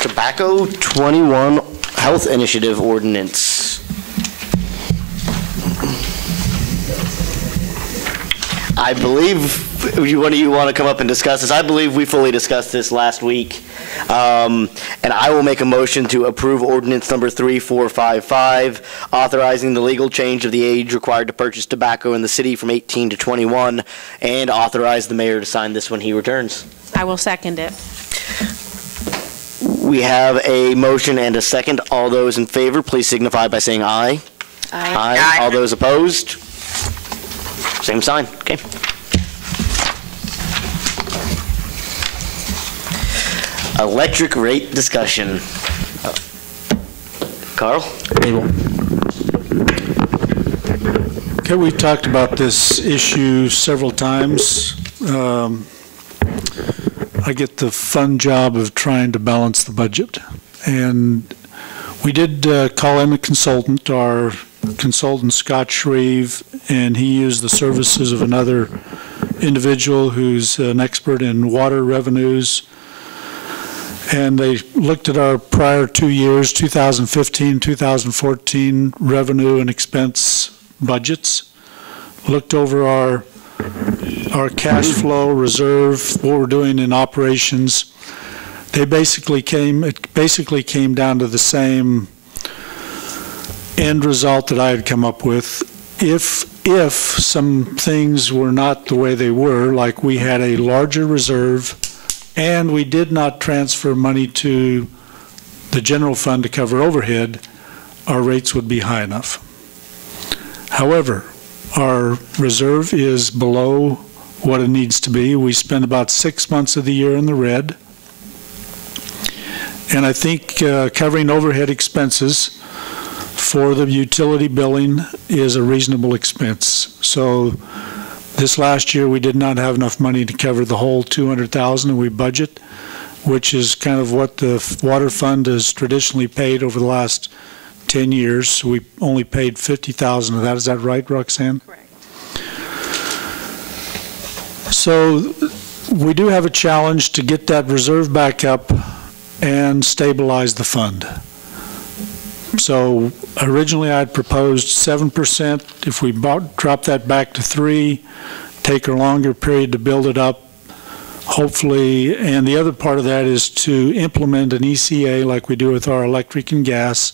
Tobacco 21 Health Initiative Ordinance. I believe, one of you want to come up and discuss this? I believe we fully discussed this last week. And I will make a motion to approve ordinance number 3455, authorizing the legal change of the age required to purchase tobacco in the city from 18 to 21, and authorize the mayor to sign this when he returns. I will second it. We have a motion and a second. All those in favor, please signify by saying aye. Aye. All those opposed? Same sign. Okay. Electric rate discussion. Carl? Okay, we've talked about this issue several times. I get the fun job of trying to balance the budget. And we did call in a consultant, our consultant Scott Shreve, and he used the services of another individual who's an expert in water revenues. And they looked at our prior 2 years, 2015, 2014 revenue and expense budgets, looked over our cash flow reserve, what we're doing in operations. It basically came down to the same end result that I had come up with. If some things were not the way they were, like we had a larger reserve and we did not transfer money to the general fund to cover overhead, our rates would be high enough. However, our reserve is below what it needs to be. We spend about 6 months of the year in the red. And I think covering overhead expenses for the utility billing is a reasonable expense. So this last year, we did not have enough money to cover the whole $200,000 we budget, which is kind of what the water fund has traditionally paid over the last 10 years. We only paid $50,000 of that. Is that right, Roxanne? Correct. So we do have a challenge to get that reserve back up and stabilize the fund. So originally I had proposed 7%. If we drop that back to 3%, take a longer period to build it up, hopefully, and the other part of that is to implement an ECA like we do with our electric and gas,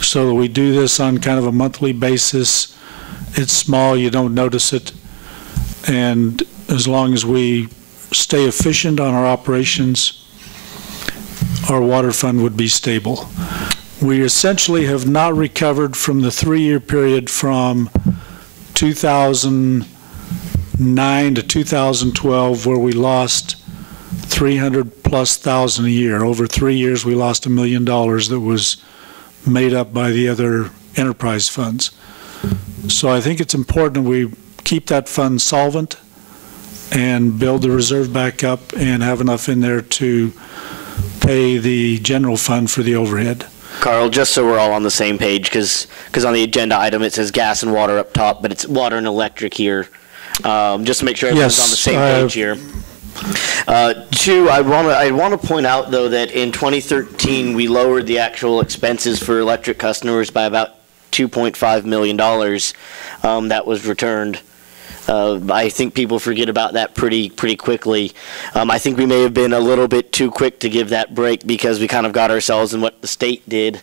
so that we do this on kind of a monthly basis. It's small, you don't notice it, and as long as we stay efficient on our operations, our water fund would be stable. We essentially have not recovered from the 3-year period from 2009 to 2012, where we lost 300+ thousand a year. Over 3 years, we lost $1 million that was made up by the other enterprise funds. So I think it's important we keep that fund solvent and build the reserve back up and have enough in there to pay the general fund for the overhead. Carl, just so we're all on the same page, because on the agenda item it says gas and water up top, but it's water and electric here. Just to make sure everyone's on the same page here. Two, I want to point out, though, that in 2013 we lowered the actual expenses for electric customers by about $2.5 million that was returned. I think people forget about that pretty quickly. I think we may have been a little bit too quick to give that break because we kind of got ourselves in what the state did,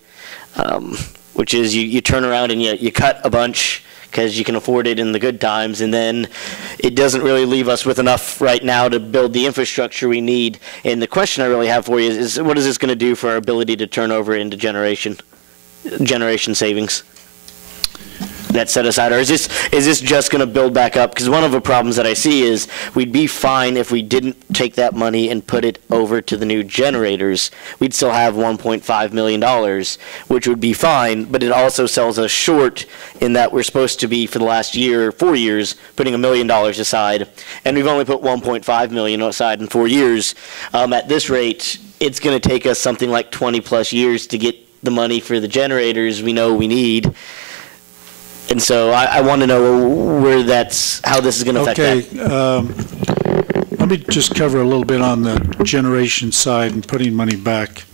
which is you turn around and you cut a bunch because you can afford it in the good times, and then it doesn't really leave us with enough right now to build the infrastructure we need. And the question I really have for you is what is this going to do for our ability to turn over into generation savings that set aside, or is this just going to build back up? Because one of the problems that I see is we'd be fine if we didn't take that money and put it over to the new generators. We'd still have $1.5 million, which would be fine, but it also sells us short in that we're supposed to be, for the last 4 years, putting $1 million aside, and we've only put $1.5 million aside in 4 years. At this rate, it's going to take us something like 20+ years to get the money for the generators we know we need. And so I want to know how this is going to affect that. Let me just cover a little bit on the generation side and putting money back.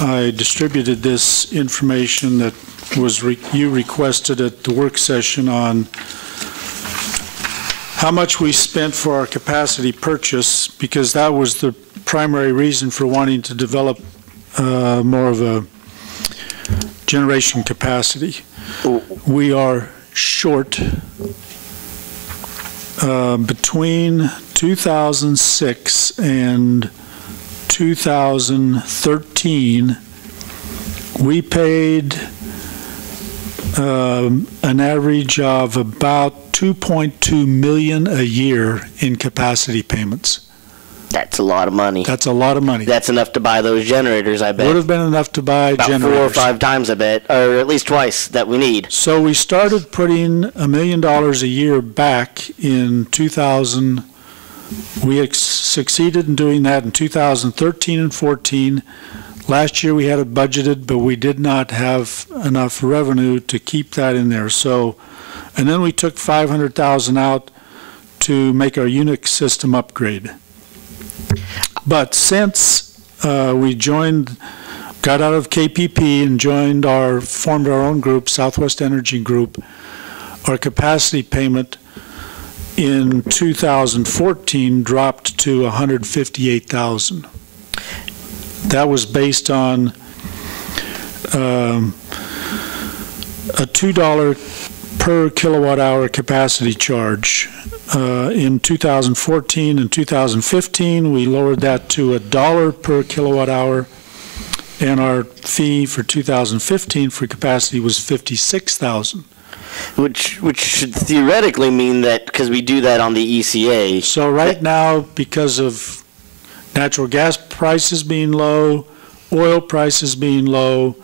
I distributed this information that was you requested at the work session on how much we spent for our capacity purchase, because that was the primary reason for wanting to develop more of a generation capacity. We are short between 2006 and 2013. We paid an average of about $2.2 million a year in capacity payments. That's a lot of money. That's a lot of money. That's enough to buy those generators, I bet. Would have been enough to buy about generators. 4 or 5 times, I bet, or at least twice that we need. So we started putting $1 million a year back in 2000. We succeeded in doing that in 2013 and 14. Last year we had it budgeted, but we did not have enough revenue to keep that in there. So, and then we took $500,000 out to make our Unix system upgrade. But since we got out of KPP and formed our own group, Southwest Energy Group, our capacity payment in 2014 dropped to $158,000. That was based on a $2 per kilowatt hour capacity charge. In 2014 and 2015, we lowered that to $1 per kilowatt hour, and our fee for 2015 for capacity was $56,000. Which should theoretically mean that, because we do that on the ECA. So right now, because of natural gas prices being low, oil prices being low,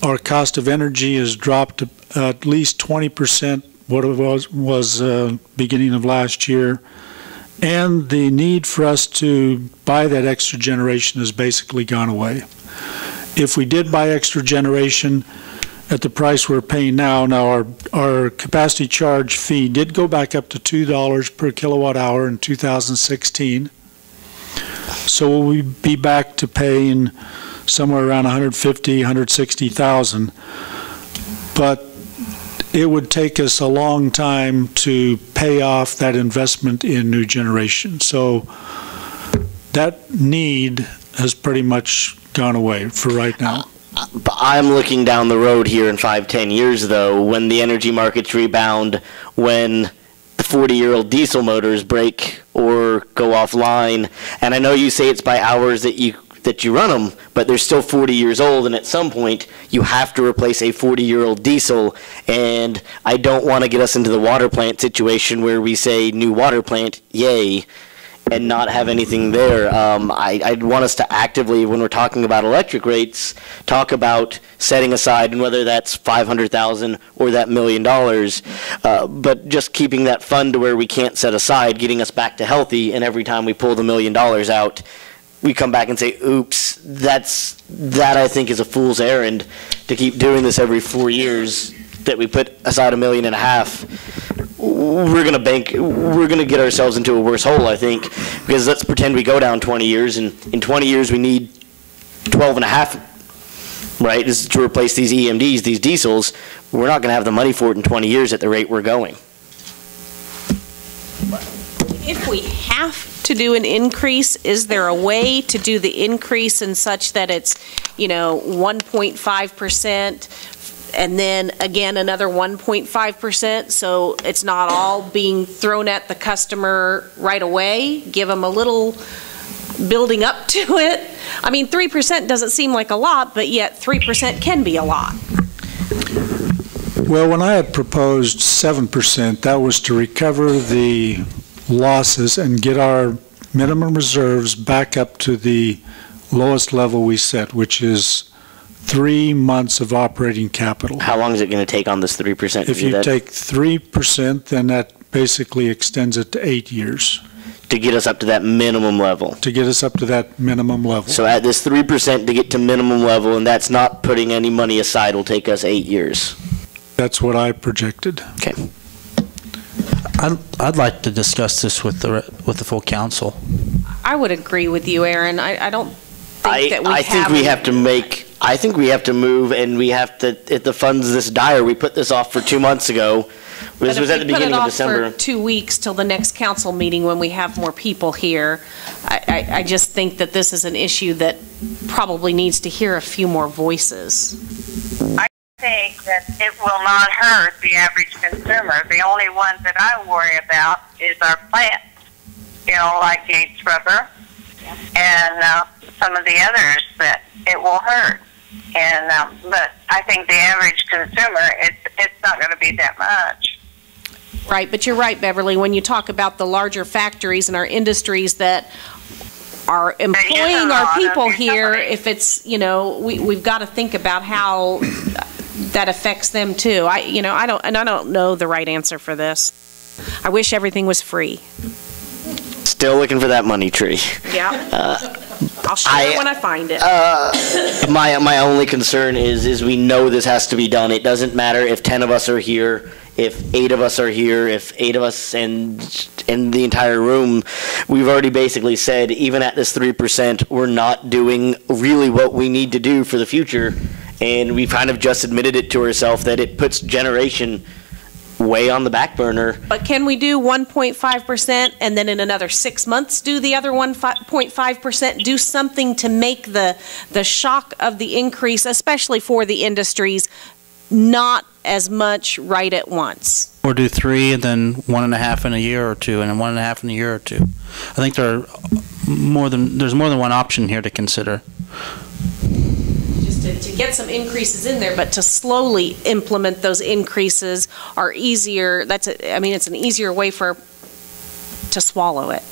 our cost of energy has dropped to at least 20% what it was beginning of last year, and the need for us to buy that extra generation has basically gone away. If we did buy extra generation at the price we're paying now our capacity charge fee did go back up to $2 per kilowatt hour in 2016. So we'll be back to paying somewhere around $150,000, $160,000. But it would take us a long time to pay off that investment in new generation. So that need has pretty much gone away for right now. I'm looking down the road here in 5-10 years, though, when the energy markets rebound, when the 40-year-old diesel motors break or go offline. And I know you say it's by hours that you run them, but they're still 40 years old, and at some point you have to replace a 40-year-old diesel. And I don't want to get us into the water plant situation where we say new water plant, yay, and not have anything there. I'd want us to actively, when we're talking about electric rates, talk about setting aside, and whether that's $500,000 or that $1 million, but just keeping that fund to where we can't set aside, getting us back to healthy, and every time we pull the $1 million out, we come back and say, oops, that I think is a fool's errand to keep doing this every 4 years, that we put aside $1.5 million. We're gonna get ourselves into a worse hole, I think, because let's pretend we go down 20 years, and in 20 years we need 12.5, right, is to replace these EMDs, these diesels. We're not gonna have the money for it in 20 years at the rate we're going. If we have to do an increase, is there a way to do the increase in such that it's, 1.5%, and then again another 1.5%, so it's not all being thrown at the customer right away? Give them a little building up to it. I mean, 3% doesn't seem like a lot, but yet 3% can be a lot. Well, when I had proposed 7%, that was to recover the losses and get our minimum reserves back up to the lowest level we set, which is 3 months of operating capital. How long is it going to take on this 3%? If you take 3%, then that basically extends it to 8 years. To get us up to that minimum level. To get us up to that minimum level. So at this 3% to get to minimum level, and that's not putting any money aside, will take us 8 years. That's what I projected. Okay. I'd like to discuss this with the full council. I would agree with you, Aaron. I don't think that we I think we have to make. I think we have to move, and we have to. If the fund's this dire, we put this off for 2 months ago. This was at the beginning of December. Put it off for 2 weeks till the next council meeting when we have more people here. I just think that this is an issue that probably needs to hear a few more voices. I think that it will not hurt the average consumer. The only one that I worry about is our plants, like Gates Rubber and some of the others that it will hurt. And but I think the average consumer, it's not going to be that much. Right, but you're right, Beverly, when you talk about the larger factories and our industries that are employing our people here, if it's, we've got to think about how that affects them too. I don't know the right answer for this. I wish everything was free. Still looking for that money tree. Yeah. I'll share it when I find it. My only concern is we know this has to be done. It doesn't matter if 10 of us are here, if 8 of us are here, if 8 of us and in the entire room. We've already basically said, even at this 3%, we're not doing really what we need to do for the future. And we've kind of just admitted it to ourselves that it puts generation way on the back burner. But can we do 1.5% and then in another 6 months do the other 1.5%? Do something to make the shock of the increase, especially for the industries, not as much right at once. Or do 3 and then 1.5 in a year or 2, and then 1.5 in a year or 2. I think there's more than one option here to consider. Just to get some increases in there, but to slowly implement those increases are easier. It's an easier way to swallow it.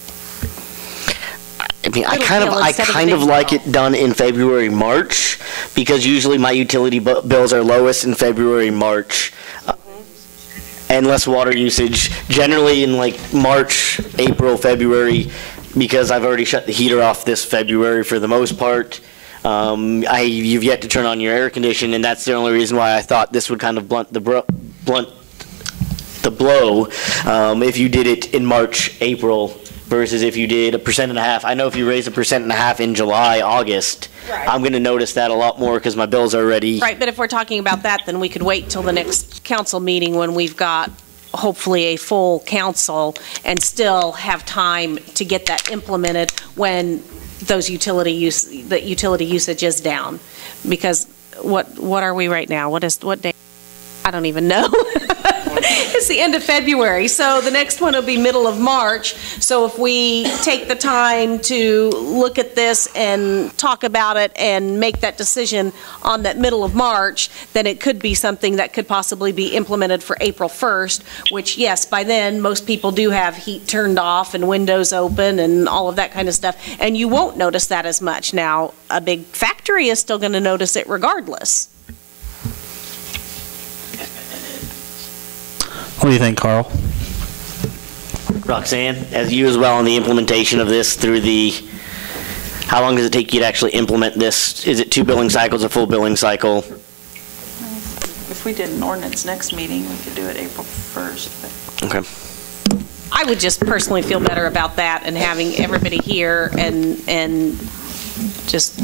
I mean, I kind of like it done in February, March, because usually my utility bills are lowest in February, March, and less water usage. Generally in like March, April, February, because I've already shut the heater off this February for the most part. You've yet to turn on your air conditioning, and that's the only reason why I thought this would kind of blunt the blow if you did it in March, April, versus if you did 1.5%. I know if you raise 1.5% in July, August, right, I'm going to notice that a lot more because my bills are already. Right, but if we're talking about that, then we could wait till the next council meeting when we've got hopefully a full council and still have time to get that implemented when those utility usage is down. Because what are we right now? What day? I don't even know. is the end of February, so the next one will be middle of March. So if we take the time to look at this and talk about it and make that decision on that middle of March, then it could be something that could possibly be implemented for April 1st, which, yes, by then, most people do have heat turned off and windows open and all of that kind of stuff, and you won't notice that as much. Now, a big factory is still going to notice it regardless. What do you think, Carl? Roxanne, as you as well on the implementation of this through the, how long does it take you to actually implement this? Is it 2 billing cycles, a full billing cycle? If we did an ordinance next meeting, we could do it April 1st. But. Okay. I would just personally feel better about that and having everybody here and just,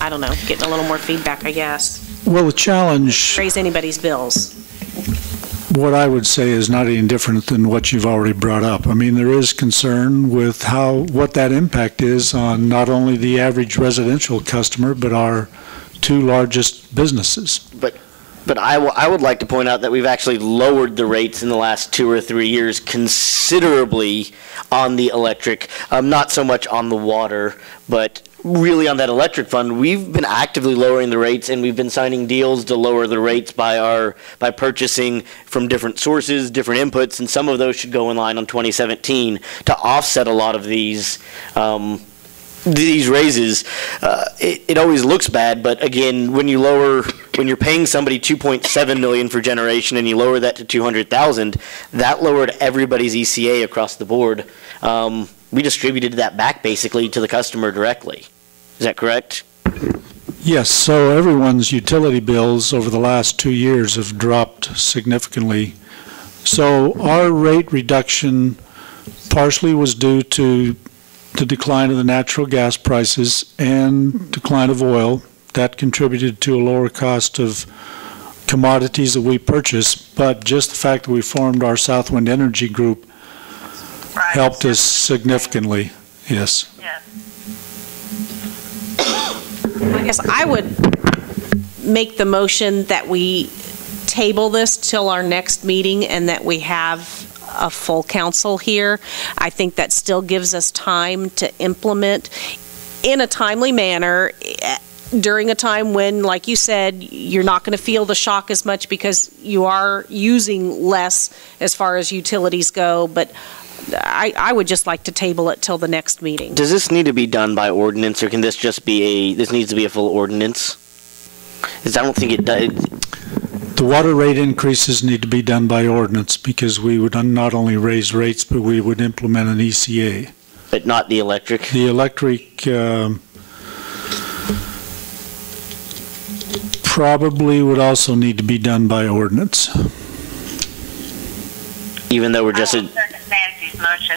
I don't know, getting a little more feedback, I guess. Well, the challenge, Raise anybody's bills. what I would say is not any different than what you've already brought up. I mean, there is concern with what that impact is on not only the average residential customer, but our 2 largest businesses. But I would like to point out that we've actually lowered the rates in the last 2 or 3 years considerably on the electric, not so much on the water, but really on that electric fund. We've been actively lowering the rates, and we've been signing deals to lower the rates by purchasing from different sources, different inputs, and some of those should go in line on 2017 to offset a lot of these raises. It always looks bad, but again, when you're paying somebody $2.7 million for generation and you lower that to $200,000, that lowered everybody's ECA across the board. We distributed that back basically to the customer directly. Is that correct? Yes, so everyone's utility bills over the last 2 years have dropped significantly. So our rate reduction partially was due to the decline of the natural gas prices and decline of oil. That contributed to a lower cost of commodities that we purchase, but just the fact that we formed our Southwind Energy Group helped us significantly, yes. I guess I would make the motion that we table this till our next meeting and that we have a full council here. I think that still gives us time to implement in a timely manner during a time when, like you said, you're not going to feel the shock as much because you are using less as far as utilities go, but I would just like to table it till the next meeting. Does this need to be done by ordinance, or can this just be this needs to be a full ordinance? Because I don't think it does. The water rate increases need to be done by ordinance because we would not only raise rates, but we would implement an ECA. But not the electric? The electric probably would also need to be done by ordinance. Even though we're just Nancy's motion.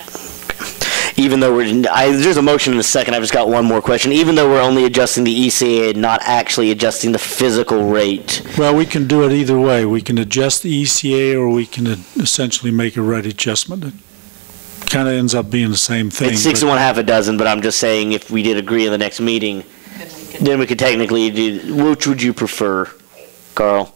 Even though there's a motion in a second, I've just got one more question. Even though we're only adjusting the ECA and not actually adjusting the physical rate. Well, we can do it either way. We can adjust the ECA or we can essentially make a rate adjustment. It kind of ends up being the same thing. It's 6 to 1, half a dozen, but I'm just saying if we did agree in the next meeting, then we could technically do, which would you prefer, Carl?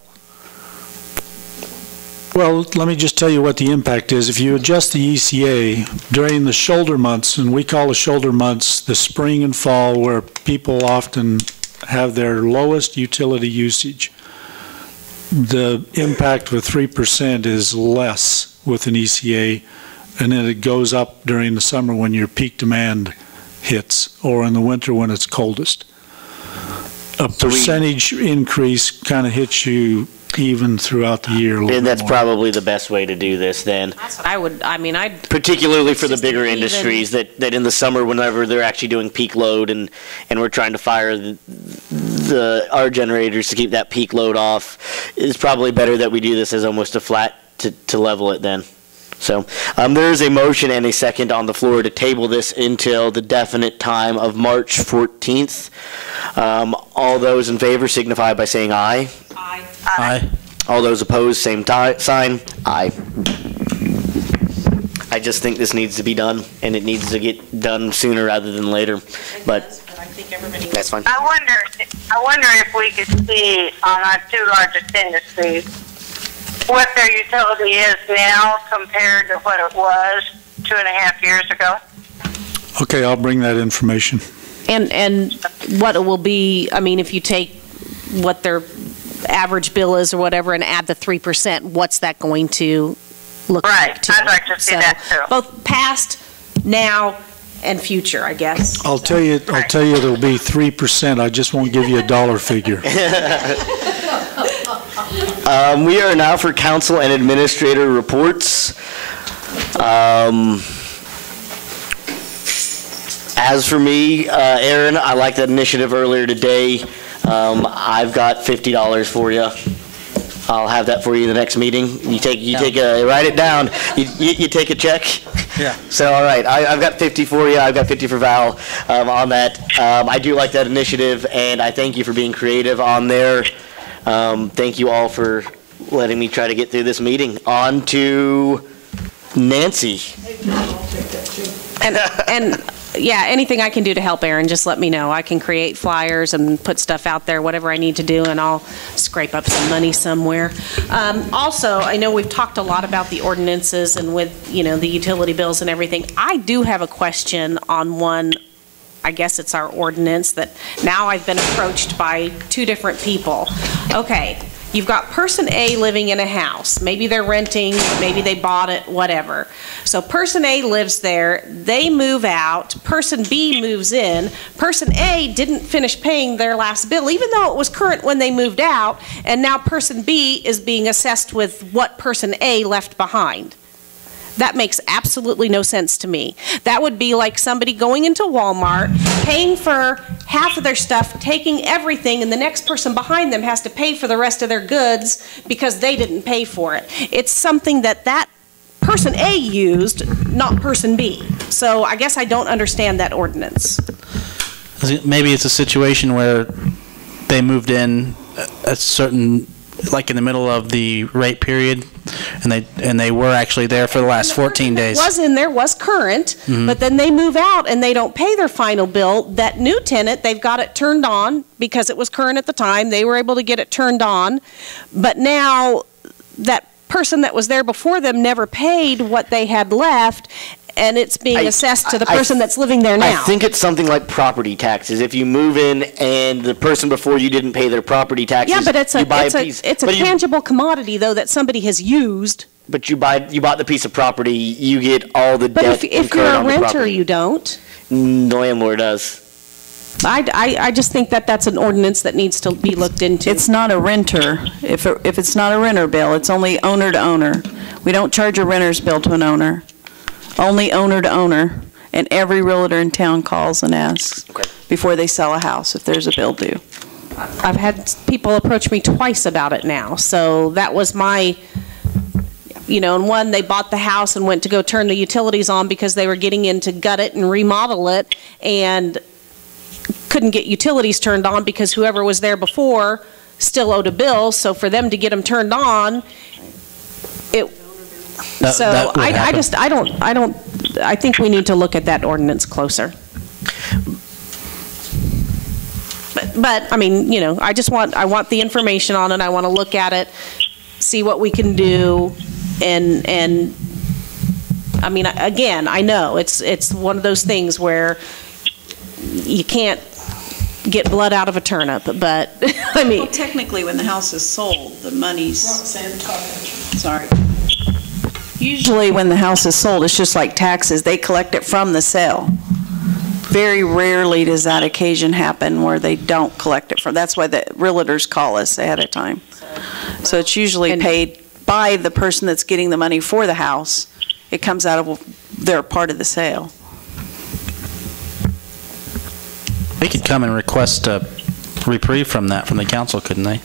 Well, let me just tell you what the impact is. If you adjust the ECA during the shoulder months, and we call the shoulder months the spring and fall, where people often have their lowest utility usage, the impact with 3% is less with an ECA, and then it goes up during the summer when your peak demand hits, or in the winter when it's coldest. A percentage increase kind of hits you even throughout the year. And that's probably the best way to do this then. That's what I would, I mean, I'd... Particularly for the bigger industries that in the summer, whenever they're actually doing peak load and we're trying to fire our generators to keep that peak load off, it's probably better that we do this as almost a flat to level it then. So there is a motion and a second on the floor to table this until the definite time of March 14th. All those in favor signify by saying aye. Aye. Aye. All those opposed, same sign. Aye. I just think this needs to be done, and it needs to get done sooner rather than later. But I think everybody... That's fine. I wonder if we could see on our 2 largest industries what their utility is now compared to what it was 2.5 years ago? Okay, I'll bring that information. And what it will be, I mean, if you take what their average bill is or whatever and add the 3%, what's that going to look like? Right, I'd like to see that too. Both past, now, and future, I guess. I'll tell you it'll be 3%. I just won't give you a dollar figure. We are now for council and administrator reports. As for me, Aaron, I liked that initiative earlier today. I've got $50 for you. I'll have that for you the next meeting. Write it down. You take a check. Yeah. So, all right, I've got 50 for you. I've got 50 for Val on that. I do like that initiative, and I thank you for being creative on there. Thank you all for letting me try to get through this meeting. On to Nancy. And yeah, anything I can do to help, Aaron, just let me know. I can create flyers and put stuff out there, whatever I need to do, and I'll scrape up some money somewhere. Also, I know we've talked a lot about the ordinances and with, the utility bills and everything. I do have a question on one. I guess it's our ordinance that now I've been approached by 2 different people. Okay, you've got person A living in a house. Maybe they're renting, maybe they bought it, whatever. So person A lives there, they move out, person B moves in. Person A didn't finish paying their last bill, even though it was current when they moved out, and now person B is being assessed with what person A left behind. That makes absolutely no sense to me. That would be like somebody going into Walmart, paying for half of their stuff, taking everything, and the next person behind them has to pay for the rest of their goods because they didn't pay for it. It's something that person A used, not person B. So I guess I don't understand that ordinance. Maybe it's a situation where they moved in a certain, like in the middle of the rate period, and they were actually there for the last 14 days. Was in there was current, but then they move out and they don't pay their final bill. That new tenant, they've got it turned on because it was current at the time. They were able to get it turned on, but now that person that was there before them never paid what they had left, and it's being assessed to the person that's living there now. I think it's something like property taxes. If you move in and the person before you didn't pay their property taxes, yeah, but it's a but tangible commodity though that somebody has used. But you bought the piece of property, you get all the debt. But if you're a renter, you don't. The landlord does. I just think that's an ordinance that needs to be looked into. It's not a renter. If it's not a renter bill, it's only owner to owner. We don't charge a renter's bill to an owner. Only owner to owner, and every realtor in town calls and asks before they sell a house if there's a bill due. I've had people approach me twice about it now, so that was my, and one, they bought the house and went to go turn the utilities on because they were getting in to gut it and remodel it, and couldn't get utilities turned on because whoever was there before still owed a bill, so for them to get them turned on, I think we need to look at that ordinance closer. But I mean, I want the information on it. I want to look at it, see what we can do, and I mean, again, I know it's one of those things where you can't get blood out of a turnip, but I mean. Well, technically, when the house is sold, the money's. Sorry. Usually when the house is sold, it's just like taxes. They collect it from the sale. Very rarely does that occasion happen where they don't collect it from. That's why the realtors call us ahead of time. So it's usually paid by the person that's getting the money for the house. It comes out of their part of the sale. They could come and request a reprieve from the council, couldn't they?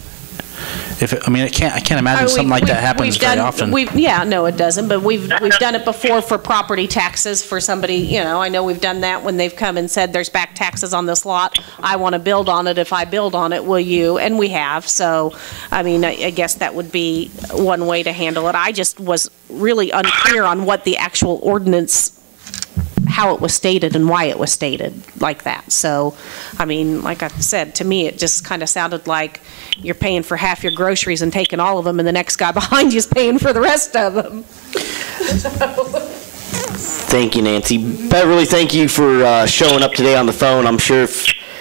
I can't imagine something like that happens very often. No, it doesn't. But we've done it before for property taxes for somebody. I know we've done that when they've come and said there's back taxes on this lot. I want to build on it. If I build on it, will you? And we have. So, I mean, I guess that would be one way to handle it. I just was really unclear on what the actual ordinance how it was stated and why it was stated like that. So, I mean, like I said, to me, it just kind of sounded like you're paying for half your groceries and taking all of them, and the next guy behind you is paying for the rest of them. Thank you, Nancy. Beverly, thank you for showing up today on the phone. I'm sure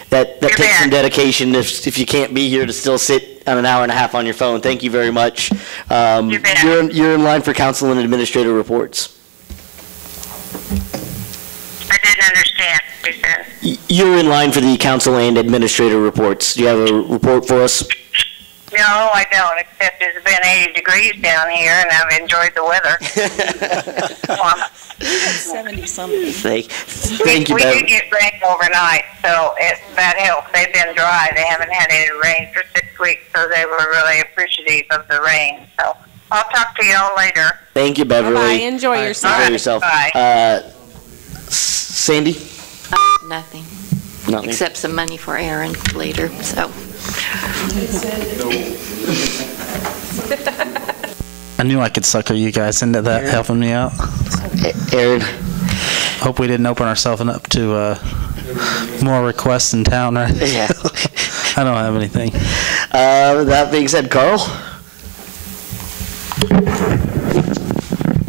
that takes some dedication if you can't be here to still sit on an hour and a half on your phone. Thank you very much. You're in line for council and administrator reports. I didn't understand what you said. You're in line for the council and administrator reports. Do you have a report for us? No, I don't, except it's been 80 degrees down here, and I've enjoyed the weather. 70-something. Thank you, We Bev. do get rain overnight, so that helps. They've been dry. They haven't had any rain for 6 weeks, so they were really appreciative of the rain. So I'll talk to y'all later. Thank you, Beverly. Bye. Enjoy yourself. Enjoy yourself. Bye. Sandy? Nothing. Nothing. Except some money for Aaron later, so. I knew I could sucker you guys into that, helping me out. Aaron? Hope we didn't open ourselves up to more requests in town, right? Yeah. I don't have anything. That being said, Carl?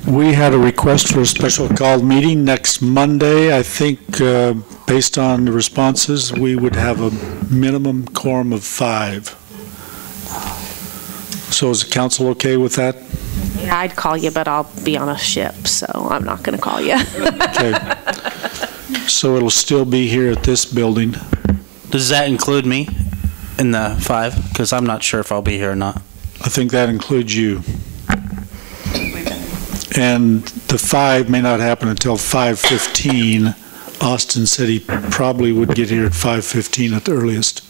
We had a request for a special call meeting next Monday. I think, based on the responses, we would have a minimum quorum of 5. So is the council okay with that? Yeah, I'd call you, but I'll be on a ship, so I'm not going to call you. Okay. So it'll still be here at this building. Does that include me in the 5? Because I'm not sure if I'll be here or not. I think that includes you. And the 5 may not happen until 5:15. Austin said he probably would get here at 5:15 at the earliest.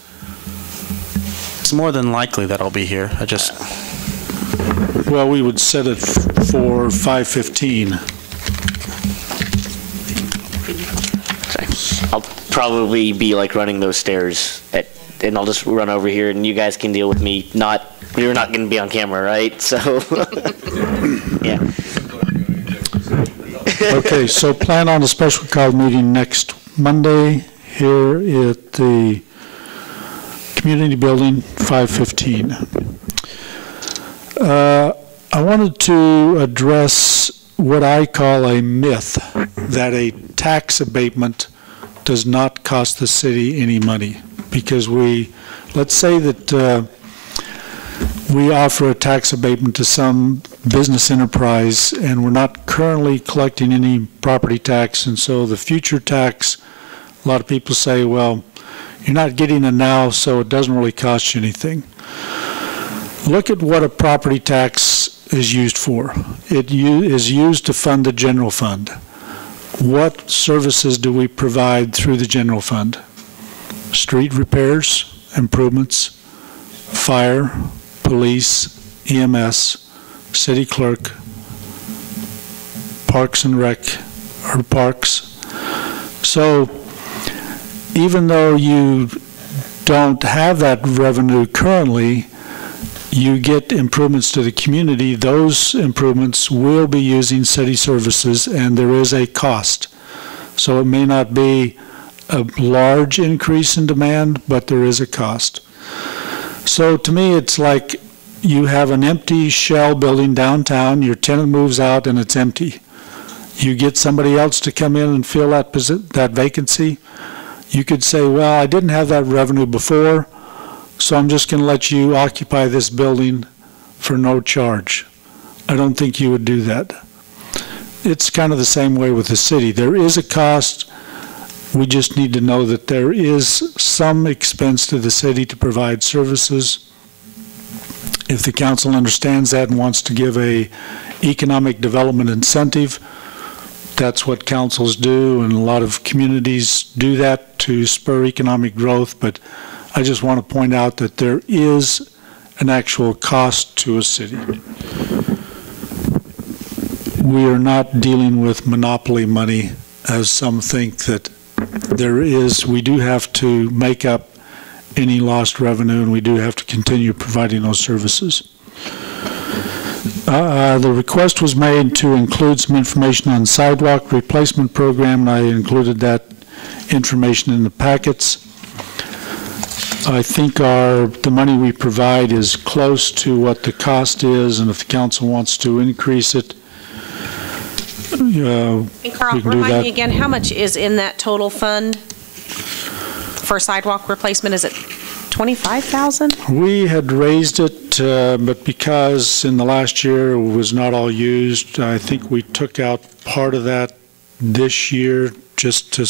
It's more than likely that I'll be here. I just... Well, we would set it for 5:15. I'll probably be like running those stairs and I'll just run over here and you guys can deal with me. You're not going to be on camera, right? So, yeah. Okay, so plan on a special call meeting next Monday here at the community building, 5:15. I wanted to address what I call a myth, that a tax abatement does not cost the city any money. Because let's say that we offer a tax abatement to some business enterprise and we're not currently collecting any property tax, and so the future tax, a lot of people say, well, you're not getting it now, so it doesn't really cost you anything. Look at what a property tax is used for. It is used to fund the general fund. What services do we provide through the general fund? Street repairs, improvements, fire, police, EMS, city clerk, parks and rec, or parks. So even though you don't have that revenue currently, you get improvements to the community. Those improvements will be using city services, and there is a cost. So it may not be a large increase in demand, but there is a cost. So to me, it's like you have an empty shell building downtown, your tenant moves out and it's empty. You get somebody else to come in and fill that vacancy. You could say, well, I didn't have that revenue before, so I'm just going to let you occupy this building for no charge. I don't think you would do that. It's kind of the same way with the city. There is a cost. We just need to know that there is some expense to the city to provide services. If the council understands that and wants to give a economic development incentive, that's what councils do, and a lot of communities do that to spur economic growth. But I just want to point out that there is an actual cost to a city. We are not dealing with monopoly money, as some think that there is. We do have to make up any lost revenue, and we do have to continue providing those services. The request was made to include some information on sidewalk replacement program, and I included that information in the packets. I think the money we provide is close to what the cost is, and if the council wants to increase it, And Carl, we can do remind that. me again, how much is in that total fund for sidewalk replacement? Is it 25,000? We had raised it, but because in the last year it was not all used, I think we took out part of that this year just to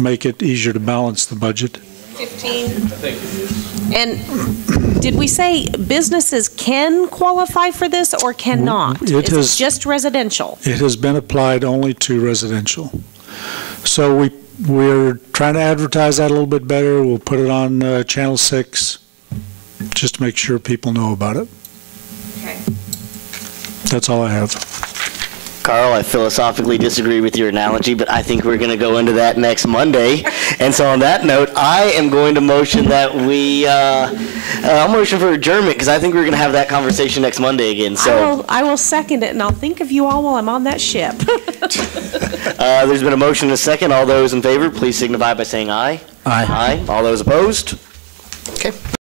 make it easier to balance the budget. 15? I think it is. And did we say businesses can qualify for this or cannot? Is it just residential? It has been applied only to residential. So we're trying to advertise that a little bit better. We'll put it on Channel 6 just to make sure people know about it. Okay. That's all I have. Carl, I philosophically disagree with your analogy, but I think we're going to go into that next Monday. And so on that note, I am going to motion that I'll motion for adjournment because I think we're going to have that conversation next Monday again. So I will second it, and I'll think of you all while I'm on that ship. There's been a motion and a second. All those in favor, please signify by saying aye. Aye. Aye. All those opposed? Okay.